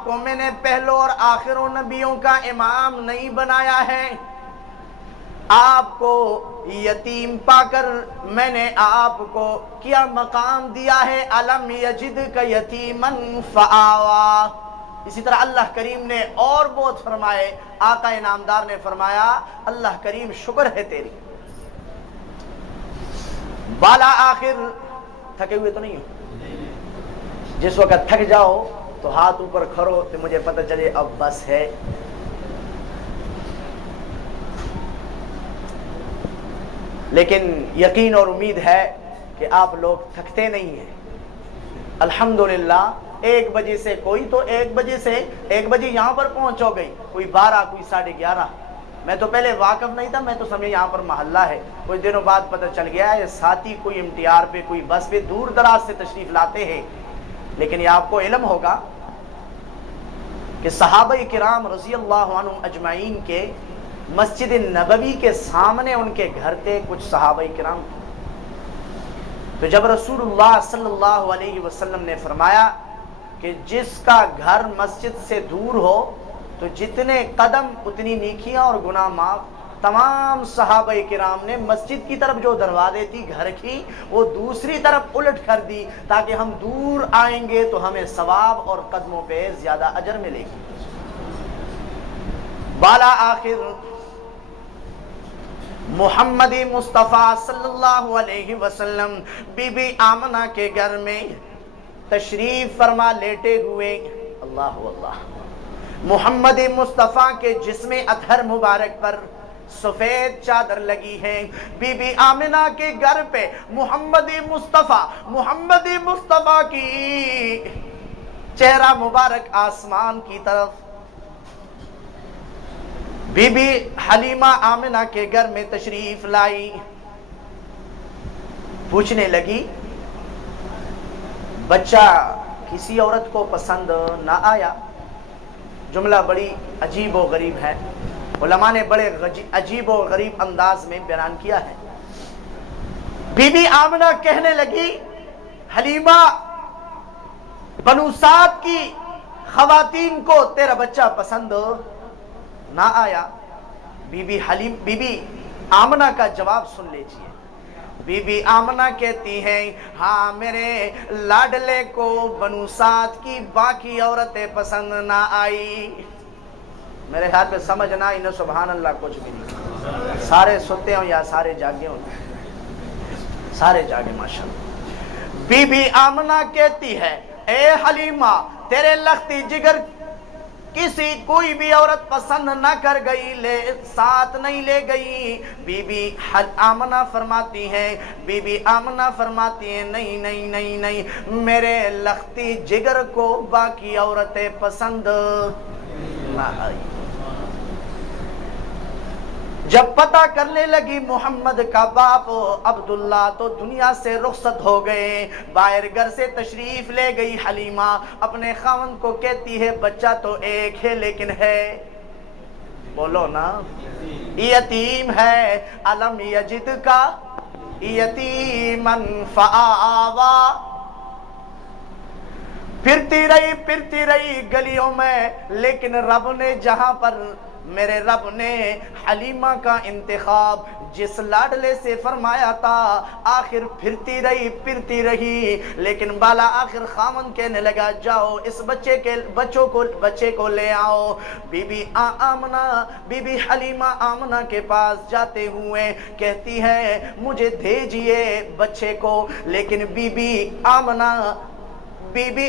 کو میں نے پہلو اور آخروں نبیوں کا امام نہیں بنایا ہے، آپ کو یتیم پا کر میں نے آپ کو کیا مقام دیا ہے، الم یجدک یتیما فآوا۔ اسی طرح اللہ کریم نے اور بہت فرمائے، آقا انعامدار نے فرمایا اللہ کریم شکر ہے تیری۔ بالا آخر تھکے ہوئے تو نہیں ہو؟ جس وقت تھک جاؤ تو ہاتھ اوپر کرو تو مجھے پتہ چلے اب بس ہے۔ لیکن یقین اور امید ہے کہ آپ لوگ تھکتے نہیں ہیں الحمدللہ۔ 1 بجے سے کوئی تو 1 بجے یہاں پر پہنچ ہو گئی، کوئی 12، کوئی 11:30۔ میں تو پہلے واقف نہیں تھا، میں تو سمجھے یہاں پر محلہ ہے، کچھ دنوں بعد پتہ چل گیا ہے ساتھی کوئی امتیار پہ کوئی بس پہ دور دراز سے تشریف لاتے ہیں۔ لیکن یہ آپ کو علم ہوگا کہ صحابہ کرام رضی اللہ عنہم اجمعین کے مسجد نبوی کے سامنے ان کے گھر تھے کچھ صحابہ کرام۔ تو جب رسول اللہ صلی اللہ علیہ وسلم نے فرمایا کہ جس کا گھر مسجد سے دور ہو تو جتنے قدم اتنی نیکیاں اور گناہ معاف، تمام صحابہ کرام نے مسجد کی طرف جو دروازے تھی گھر کی وہ دوسری طرف الٹ کر دی تاکہ ہم دور آئیں گے تو ہمیں ثواب اور قدموں پہ زیادہ اجر ملے گی۔ بالا آخر محمد مصطفیٰ صلی اللہ علیہ وسلم بی بی آمنہ کے گھر میں تشریف فرما لیٹے ہوئے، اللہ اللہ، محمد مصطفیٰ کے جسم اطہر مبارک پر سفید چادر لگی ہے، بی بی آمنہ کے گھر پہ محمد مصطفیٰ کی چہرہ مبارک آسمان کی طرف، بی بی حلیمہ آمنہ کے گھر میں تشریف لائی، پوچھنے لگی بچہ کسی عورت کو پسند نہ آیا؟ جملہ بڑی عجیب و غریب ہے، علماء نے بڑے عجیب و غریب انداز میں بیان کیا ہے۔ بی بی آمنہ کہنے لگی حلیمہ بنو سعد کی خواتین کو تیرا بچہ پسند نہ آیا؟ بی بی آمنہ کا جواب سن لیجئے۔ بی بی آمنہ کہتی ہیں ہاں میرے لاڈلے کو بنو سعد کی باقی عورتیں پسند نہ آئی۔ میرے خیال پہ سمجھ نہ آئی نہ سبحان اللہ کچھ بھی نہیں، سارے سوتے ہوں یا سارے جاگے ہوں، سارے جاگے ماشاءاللہ۔ بی بی آمنہ کہتی ہے اے حلیمہ تیرے لختی جگر کسی کوئی بھی عورت پسند نہ کر گئی، ساتھ نہیں لے گئی۔ بی بی آمنہ فرماتی ہیں نہیں میرے لختی جگر کو باقی عورتیں پسند نہ آئی۔ جب پتہ کرنے لگی محمد کا باپ عبداللہ تو دنیا سے رخصت ہو گئے، باہر گھر سے تشریف لے گئی حلیمہ، اپنے خاوند کو کہتی ہے بچہ تو ایک ہے لیکن ہے، بولو نا، یتیم ہے، الم یجدک یتیما فآوا۔ پھرتی رہی گلیوں میں، لیکن رب نے جہاں پر میرے رب نے حلیمہ کا انتخاب جس لاڈلے سے فرمایا تھا، آخر پھرتی رہی لیکن بالا آخر خامن کہنے لگا جاؤ اس بچے کو لے آؤ۔ بی بی حلیمہ آمنہ کے پاس جاتے ہوئے کہتی ہے مجھے بھیجئے بچے کو، لیکن بی بی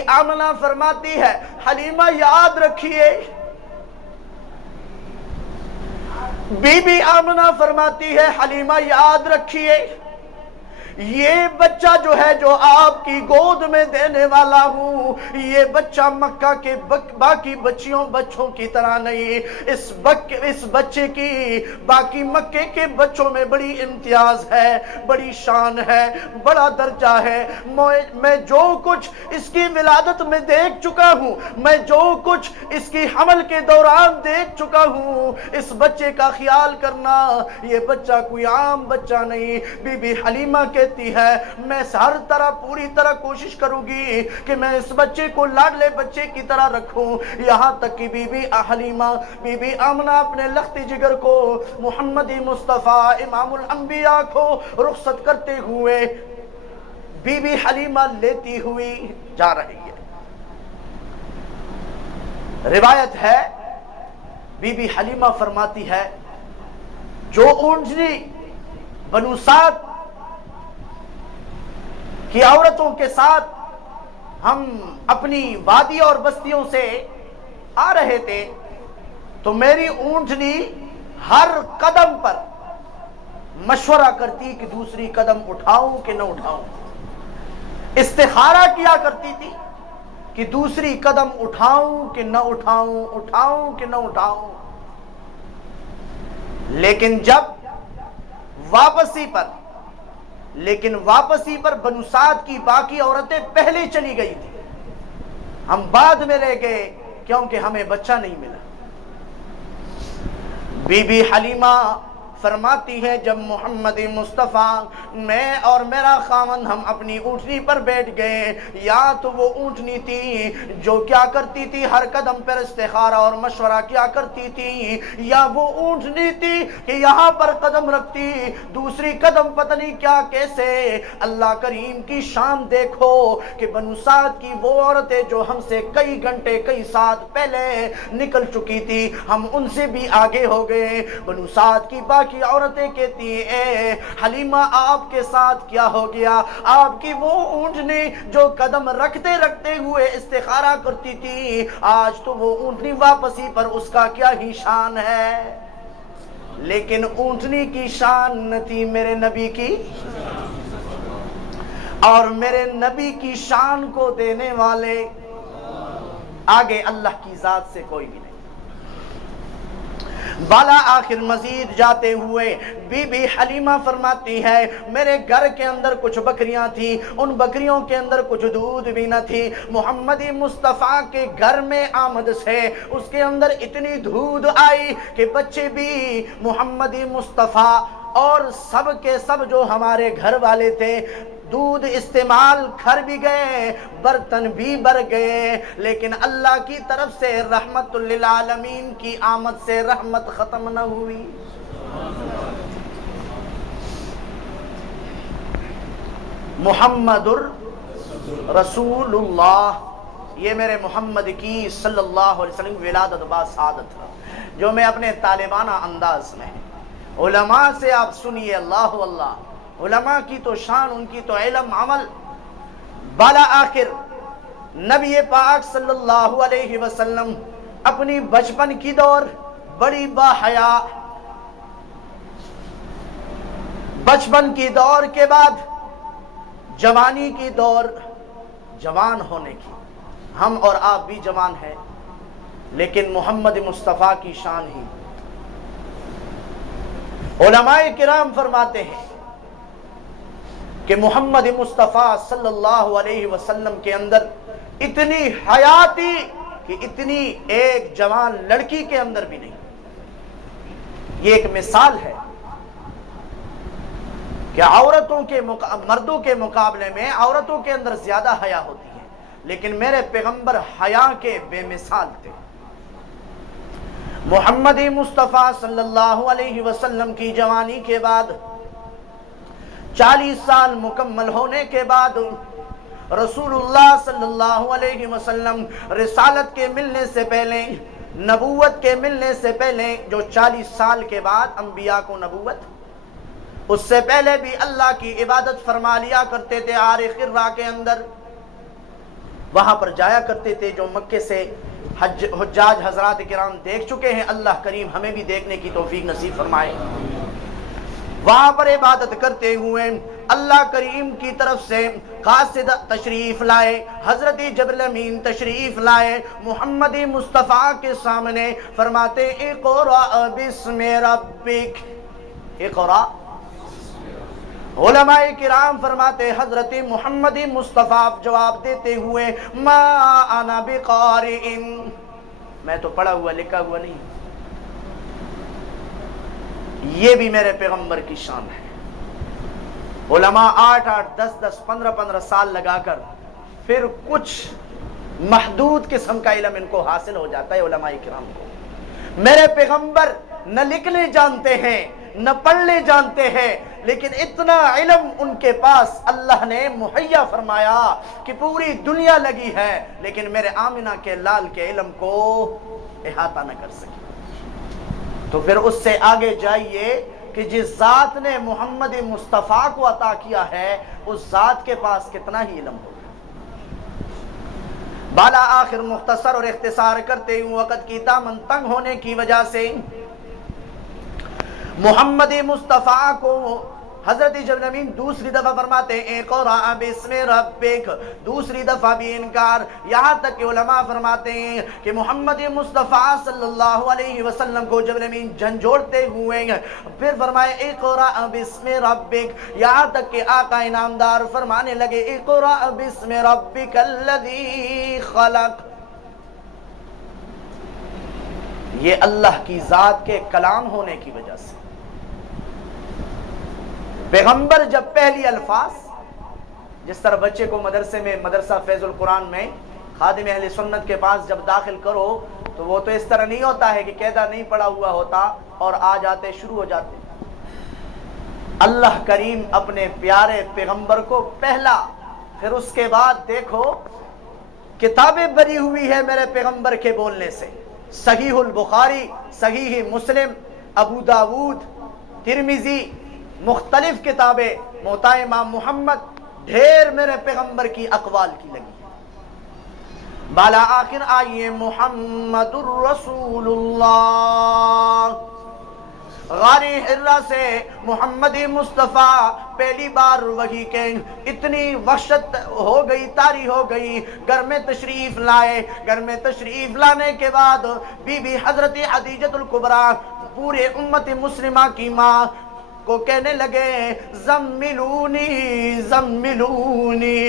آمنہ فرماتی ہے حلیمہ یاد رکھیے، بی بی آمنہ فرماتی ہے حلیمہ یاد رکھیے یہ بچہ جو ہے جو آپ کی گود میں دینے والا ہوں، یہ بچہ مکہ کے باقی بچوں کی طرح نہیں، اس بچے کی باقی مکے کے بچوں میں بڑی امتیاز ہے، بڑی شان ہے، بڑا درجہ ہے۔ میں جو کچھ اس کی ولادت میں دیکھ چکا ہوں، میں جو کچھ اس کی حمل کے دوران دیکھ چکا ہوں، اس بچے کا خیال کرنا، یہ بچہ کوئی عام بچہ نہیں۔ بی بی حلیمہ کے لیتی ہے، میں ہر طرح پوری طرح کوشش کروں گی کہ میں اس بچے کو لاڈلے بچے کی طرح رکھوں۔ یہاں تک کہ بی بی حلیمہ، بی بی آمنہ اپنے لخت جگر کو محمدی مصطفیٰ امام الانبیاء کو رخصت کرتے ہوئے بی بی حلیمہ لیتی ہوئی جا رہی ہے۔ روایت ہے بی بی حلیمہ فرماتی ہے جو اونٹنی بنو سعد کی عورتوں کے ساتھ ہم اپنی وادی اور بستیوں سے آ رہے تھے تو میری اونٹنی ہر قدم پر مشورہ کرتی کہ دوسری قدم اٹھاؤں کہ نہ اٹھاؤں، استخارہ کیا کرتی تھی کہ دوسری قدم اٹھاؤں کہ نہ اٹھاؤں، اٹھاؤں کہ نہ اٹھاؤں۔ لیکن واپسی پر بنو سعد کی باقی عورتیں پہلے چلی گئی تھی، ہم بعد میں رہ گئے کیونکہ ہمیں بچہ نہیں ملا۔ بی بی حلیمہ فرماتی ہے جب محمد مصطفیٰ میں اور میرا خاوند ہم اپنی اونٹنی پر بیٹھ گئے، یا تو وہ اونٹنی تھی جو کیا کرتی تھی ہر قدم پر استخارہ اور مشورہ کیا کرتی تھی، یا وہ اونٹنی تھی کہ یہاں پر قدم رکھتی دوسری قدم پتہ نہیں کیا کیسے۔ اللہ کریم کی شان دیکھو کہ بنو سعد کی وہ عورتیں جو ہم سے کئی گھنٹے کئی ساعت پہلے نکل چکی تھی، ہم ان سے بھی آگے ہو گئے۔ بنو سعد کی باقی عورتیں کہتی ہیں اے حلیمہ آپ کے ساتھ کیا ہو گیا؟ آپ کی وہ اونٹنی جو قدم رکھتے رکھتے ہوئے استخارہ کرتی تھی، آج تو وہ اونٹنی واپسی پر اس کا کیا ہی شان ہے۔ لیکن اونٹنی کی شان نہ تھی میرے نبی کی، اور میرے نبی کی شان کو دینے والے آگے اللہ کی ذات سے کوئی بھی نہیں۔ بالا آخر مزید جاتے ہوئے بی بی حلیمہ فرماتی ہے میرے گھر کے اندر کچھ بکریاں تھیں، ان بکریوں کے اندر کچھ دودھ بھی نہ تھی۔ محمدی مصطفیٰ کے گھر میں آمد سے اس کے اندر اتنی دودھ آئی کہ بچے بھی محمدی مصطفیٰ اور سب کے سب جو ہمارے گھر والے تھے دودھ استعمال کر بھی گئے، برتن بھی بھر گئے، لیکن اللہ کی طرف سے رحمت للعالمین کی آمد سے رحمت ختم نہ ہوئی۔ محمد رسول اللہ، یہ میرے محمد کی صلی اللہ علیہ وسلم ولادت با سعادت ہے جو میں اپنے طالبانہ انداز میں علماء سے آپ سنیے۔ اللہ اللہ، علماء کی تو شان، ان کی تو علم عمل۔ بالا آخر نبی پاک صلی اللہ علیہ وسلم اپنی بچپن کی دور بڑی باحیا، بچپن کی دور کے بعد جوانی کی دور، جوان ہونے کی، ہم اور آپ بھی جوان ہیں، لیکن محمد مصطفیٰ کی شان ہی۔ علماء کرام فرماتے ہیں کہ محمد مصطفیٰ صلی اللہ علیہ وسلم کے اندر اتنی حیاتی کہ اتنی ایک جوان لڑکی کے اندر بھی نہیں۔ یہ ایک مثال ہے کہ عورتوں کے مردوں کے مقابلے میں عورتوں کے اندر زیادہ حیا ہوتی ہے، لیکن میرے پیغمبر حیا کے بے مثال تھے۔ محمدی مصطفیٰ صلی اللہ علیہ وسلم کی جوانی کے بعد 40 سال مکمل ہونے کے بعد رسول اللہ صلی اللہ علیہ وسلم رسالت کے ملنے سے پہلے، نبوت کے ملنے سے پہلے، جو 40 سال کے بعد انبیاء کو نبوت، اس سے پہلے بھی اللہ کی عبادت فرما لیا کرتے تھے غار حرا کے اندر، وہاں پر جایا کرتے تھے جو مکے سے حجاج حضرات کرام دیکھ چکے ہیں، اللہ کریم ہمیں بھی دیکھنے کی توفیق نصیب فرمائے۔ وہاں پر عبادت کرتے ہوئے اللہ کریم کی طرف سے قاصد تشریف لائے، حضرت جبرائیل امین تشریف لائے محمدی مصطفیٰ کے سامنے، فرماتے اقرأ بسم ربک، اقرأ۔ علماء کرام فرماتے حضرت محمدی مصطفیٰ جواب دیتے ہوئے ما انا بقارئ، میں تو پڑھا ہوا لکھا ہوا نہیں۔ یہ بھی میرے پیغمبر کی شان ہے۔ علماء 8-8 10-10 15-15 سال لگا کر پھر کچھ محدود قسم کا علم ان کو حاصل ہو جاتا ہے علماء کرام کو۔ میرے پیغمبر نہ لکھنے جانتے ہیں نہ پڑھنے جانتے ہیں، لیکن اتنا علم ان کے پاس اللہ نے مہیا فرمایا کہ پوری دنیا لگی ہے لیکن میرے آمنہ کے لال کے علم کو احاطہ نہ کر سکی۔ تو پھر اس سے آگے جائیے کہ جس ذات نے محمد مصطفیٰ کو عطا کیا ہے اس ذات کے پاس کتنا ہی علم ہوگا۔ بالا آخر مختصر اور اختصار کرتے ہوں وقت کی دامن تنگ ہونے کی وجہ سے محمد مصطفیٰ کو حضرت جب نبی دوسری دفعہ فرماتے ہیں اقرأ باسم ربک، دوسری دفعہ بھی انکار، یہاں تک کہ علماء فرماتے ہیں کہ محمد مصطفیٰ صلی اللہ علیہ وسلم کو جب نبی جھنجھوڑتے ہوئے پھر فرمائے اقرأ باسم ربک، یہاں تک کہ آقا انعامدار فرمانے لگے اقرأ باسم ربک الذی خلق۔ یہ اللہ کی ذات کے کلام ہونے کی وجہ سے پیغمبر جب پہلی الفاظ، جس طرح بچے کو مدرسے میں مدرسہ فیض القرآن میں خادم اہل سنت کے پاس جب داخل کرو تو وہ تو اس طرح نہیں ہوتا ہے کہ قاعدہ نہیں پڑا ہوا ہوتا اور آ جاتے شروع ہو جاتے۔ اللہ کریم اپنے پیارے پیغمبر کو پہلا، پھر اس کے بعد دیکھو کتابیں بری ہوئی ہے میرے پیغمبر کے بولنے سے، صحیح البخاری، صحیح مسلم، ابو داود، ترمذی، مختلف کتابیں، موطا امام محمد، ڈھیر میرے پیغمبر کی اقوال کی لگی۔ بالا آخر آئیے محمد الرسول اللہ، غار حرا سے محمد مصطفیٰ پہلی بار وحی کے اتنی وحشت ہو گئی، طاری ہو گئی، گھر میں تشریف لائے، گھر میں تشریف لانے کے بعد بی بی حضرت خدیجہ الکبریٰ پورے امت مسلمہ کی ماں کو کہنے لگے زملونی زملونی،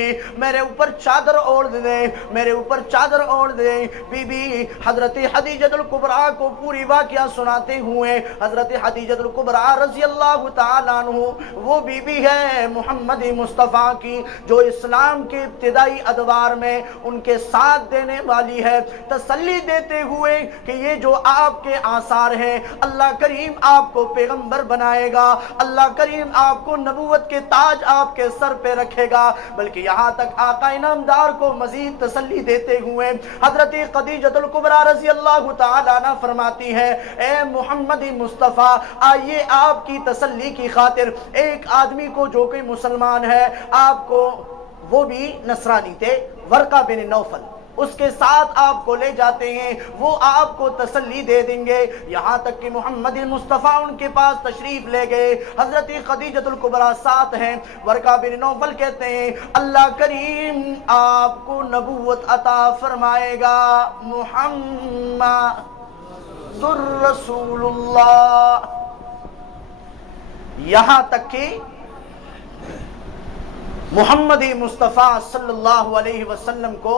میرے اوپر چادر اوڑھ دے، میرے اوپر چادر اوڑھ دے۔ بی بی حضرت خدیجہ الکبریٰ کو پوری واقعہ سناتے ہوئے حضرت خدیجہ الکبریٰ رضی اللہ تعالیٰ عنہ وہ بی بی ہے محمد مصطفیٰ کی جو اسلام کے ابتدائی ادوار میں ان کے ساتھ دینے والی ہے، تسلی دیتے ہوئے کہ یہ جو آپ کے آثار ہیں اللہ کریم آپ کو پیغمبر بنائے گا، اللہ کریم آپ کو نبوت کے تاج آپ کے سر پہ رکھے گا، بلکہ یہاں تک آقا انعامدار کو مزید تسلی دیتے ہوئے حضرت خدیجہ الکبریٰ رضی اللہ تعالیٰ عنہ فرماتی ہے اے محمد مصطفیٰ آئیے آپ کی تسلی کی خاطر ایک آدمی کو جو کہ مسلمان ہے، آپ کو، وہ بھی نصرانی تھے، ورقہ بن نوفل، اس کے ساتھ آپ کو لے جاتے ہیں، وہ آپ کو تسلی دے دیں گے۔ یہاں تک کہ محمد مصطفیٰ ان کے پاس تشریف لے گئے، حضرت خدیجہ الکبریٰ ساتھ ہیں، ورقہ بن نوفل کہتے ہیں اللہ کریم آپ کو نبوت عطا فرمائے گا، محمد رسول اللہ۔ یہاں تک کہ محمد مصطفیٰ صلی اللہ علیہ وسلم کو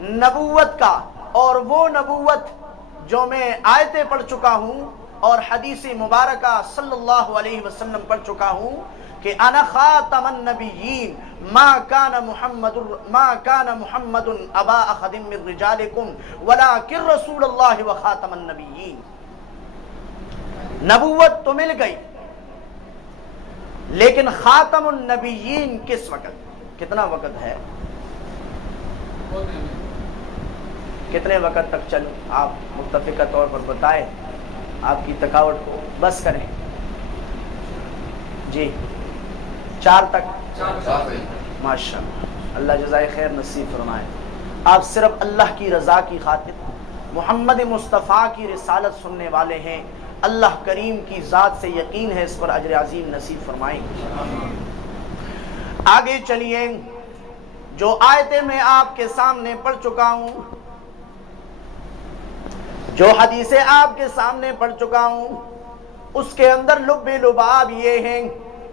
نبوت کا، اور وہ نبوت جو میں آیتیں پڑھ چکا ہوں اور حدیث مبارکہ صلی اللہ علیہ وسلم پڑھ چکا ہوں کہ انا خاتم النبیین ما کان محمد ابا احد من رجالکم ولکن رسول اللہ وخاتم النبیین۔ نبوت تو مل گئی لیکن خاتم النبیین کس وقت، کتنا وقت ہے، کتنے وقت تک چلو، آپ متفقہ طور پر بتائیں، آپ کی تھکاوٹ کو بس کریں جی، 4 تک، ماشاءاللہ، اللہ جزائے خیر نصیب فرمائے۔ آپ صرف اللہ کی رضا کی خاطر محمد مصطفیٰ کی رسالت سننے والے ہیں، اللہ کریم کی ذات سے یقین ہے اس پر اجر عظیم نصیب فرمائیں۔ آگے چلیے، جو آیتیں میں آپ کے سامنے پڑھ چکا ہوں، جو حدیثیں آپ کے سامنے پڑھ چکا ہوں، اس کے اندر لب لباب یہ ہیں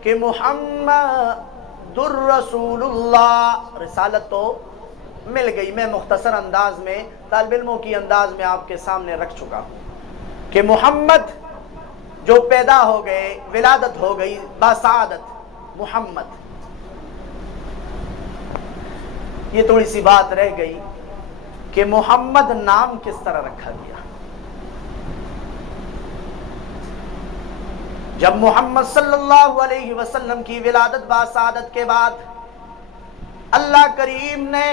کہ محمد الرسول اللہ، رسالت تو مل گئی، میں مختصر انداز میں طالب علموں کی انداز میں آپ کے سامنے رکھ چکا ہوں کہ محمد جو پیدا ہو گئے، ولادت ہو گئی، باسعادت، محمد. یہ تھوڑی سی بات رہ گئی کہ محمد نام کس طرح رکھا گیا. جب محمد صلی اللہ علیہ وسلم کی ولادت باسعادت کے بعد اللہ کریم نے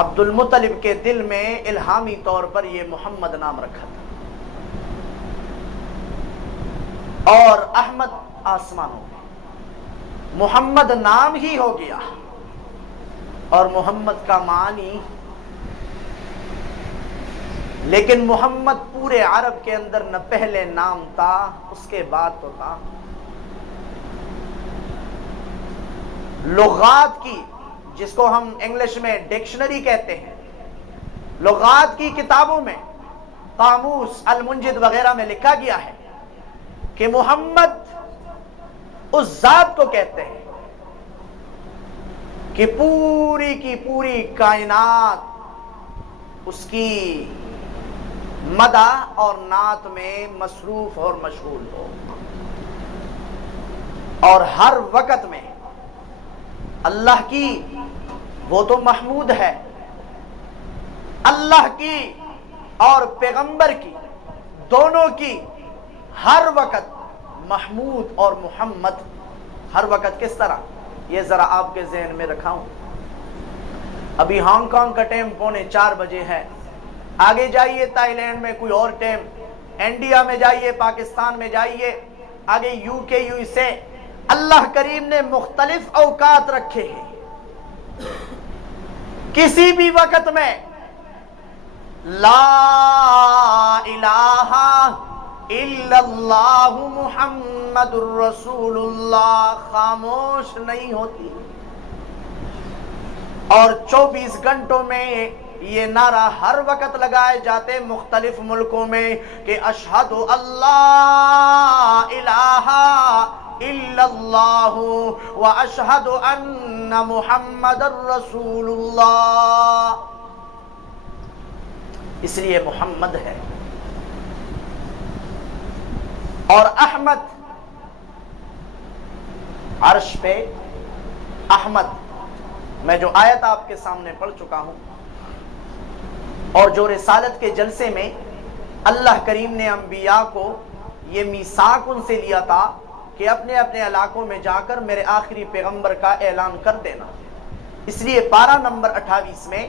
عبد المطلب کے دل میں الہامی طور پر یہ محمد نام رکھا تھا، اور احمد آسمانوں میں، محمد نام ہی ہو گیا. اور محمد کا معنی، لیکن محمد پورے عرب کے اندر نہ پہلے نام تھا، اس کے بعد تو تھا. لغات کی، جس کو ہم انگلش میں ڈکشنری کہتے ہیں، لغات کی کتابوں میں، قاموس المنجد وغیرہ میں لکھا گیا ہے کہ محمد اس ذات کو کہتے ہیں کہ پوری کی پوری کائنات اس کی مدح اور نعت میں مصروف اور مشغول ہو، اور ہر وقت میں اللہ کی، وہ تو محمود ہے، اللہ کی اور پیغمبر کی، دونوں کی ہر وقت محمود اور محمد. ہر وقت کس طرح؟ یہ ذرا آپ کے ذہن میں رکھاؤں. ابھی ہانگ کانگ کا ٹائم 3:45 بجے ہے. آگے جائیے تائی لینڈ میں کوئی اور ٹائم، انڈیا میں جائیے، پاکستان میں جائیے، آگے یو کے، یو ایس اے. اللہ کریم نے مختلف اوقات رکھے ہیں. کسی بھی وقت میں لا الہ الا اللہ محمد الرسول اللہ خاموش نہیں ہوتی، اور 24 گھنٹوں میں یہ نعرہ ہر وقت لگائے جاتے مختلف ملکوں میں کہ اشہد اللہ الہ الا اللہ واشہد ان محمد الرسول اللہ. اس لیے محمد ہے. اور احمد، عرش پہ احمد، میں جو آیت آپ کے سامنے پڑھ چکا ہوں، اور جو رسالت کے جلسے میں اللہ کریم نے انبیاء کو یہ میثاق ان سے لیا تھا کہ اپنے اپنے علاقوں میں جا کر میرے آخری پیغمبر کا اعلان کر دینا. اس لیے پارہ نمبر 28 میں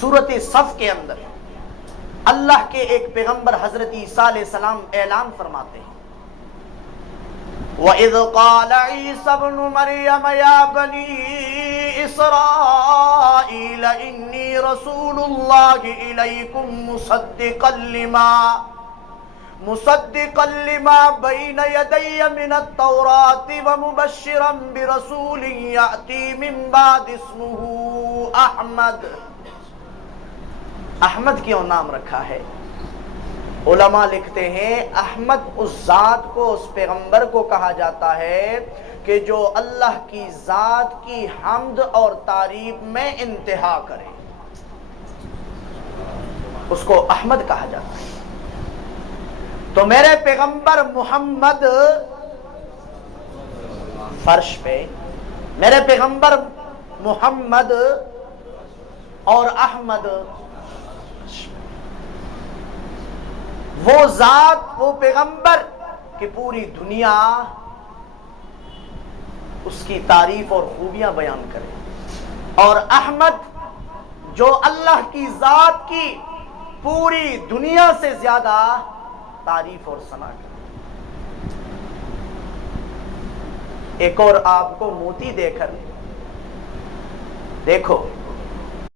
سورۃ صف کے اندر اللہ کے ایک پیغمبر حضرت عیسیٰ علیہ السلام اعلان فرماتے ہیں، وَإِذْ قَالَ عِيسَى ابْنُ مَرْيَمَ يَا بَنِي إِسْرَائِيلَ إِنِّي رَسُولُ اللَّهِ إِلَيْكُمْ مُصَدِّقًا لِمَا بَيْنَ يَدَيَّ مِنَ التَّوْرَاةِ وَمُبَشِّرًا بِرَسُولٍ يَأْتِي مِن بَعْدِي اسْمُهُ أَحْمَدُ. احمد کیوں نام رکھا ہے؟ علماء لکھتے ہیں احمد اس ذات کو، اس پیغمبر کو کہا جاتا ہے کہ جو اللہ کی ذات کی حمد اور تعریف میں انتہا کرے، اس کو احمد کہا جاتا ہے. تو میرے پیغمبر محمد فرش پہ، میرے پیغمبر محمد اور احمد، وہ ذات، وہ پیغمبر کہ پوری دنیا اس کی تعریف اور خوبیاں بیان کرے، اور احمد جو اللہ کی ذات کی پوری دنیا سے زیادہ تعریف اور ثنا کرے. ایک اور آپ کو موتی دے کر دیکھو،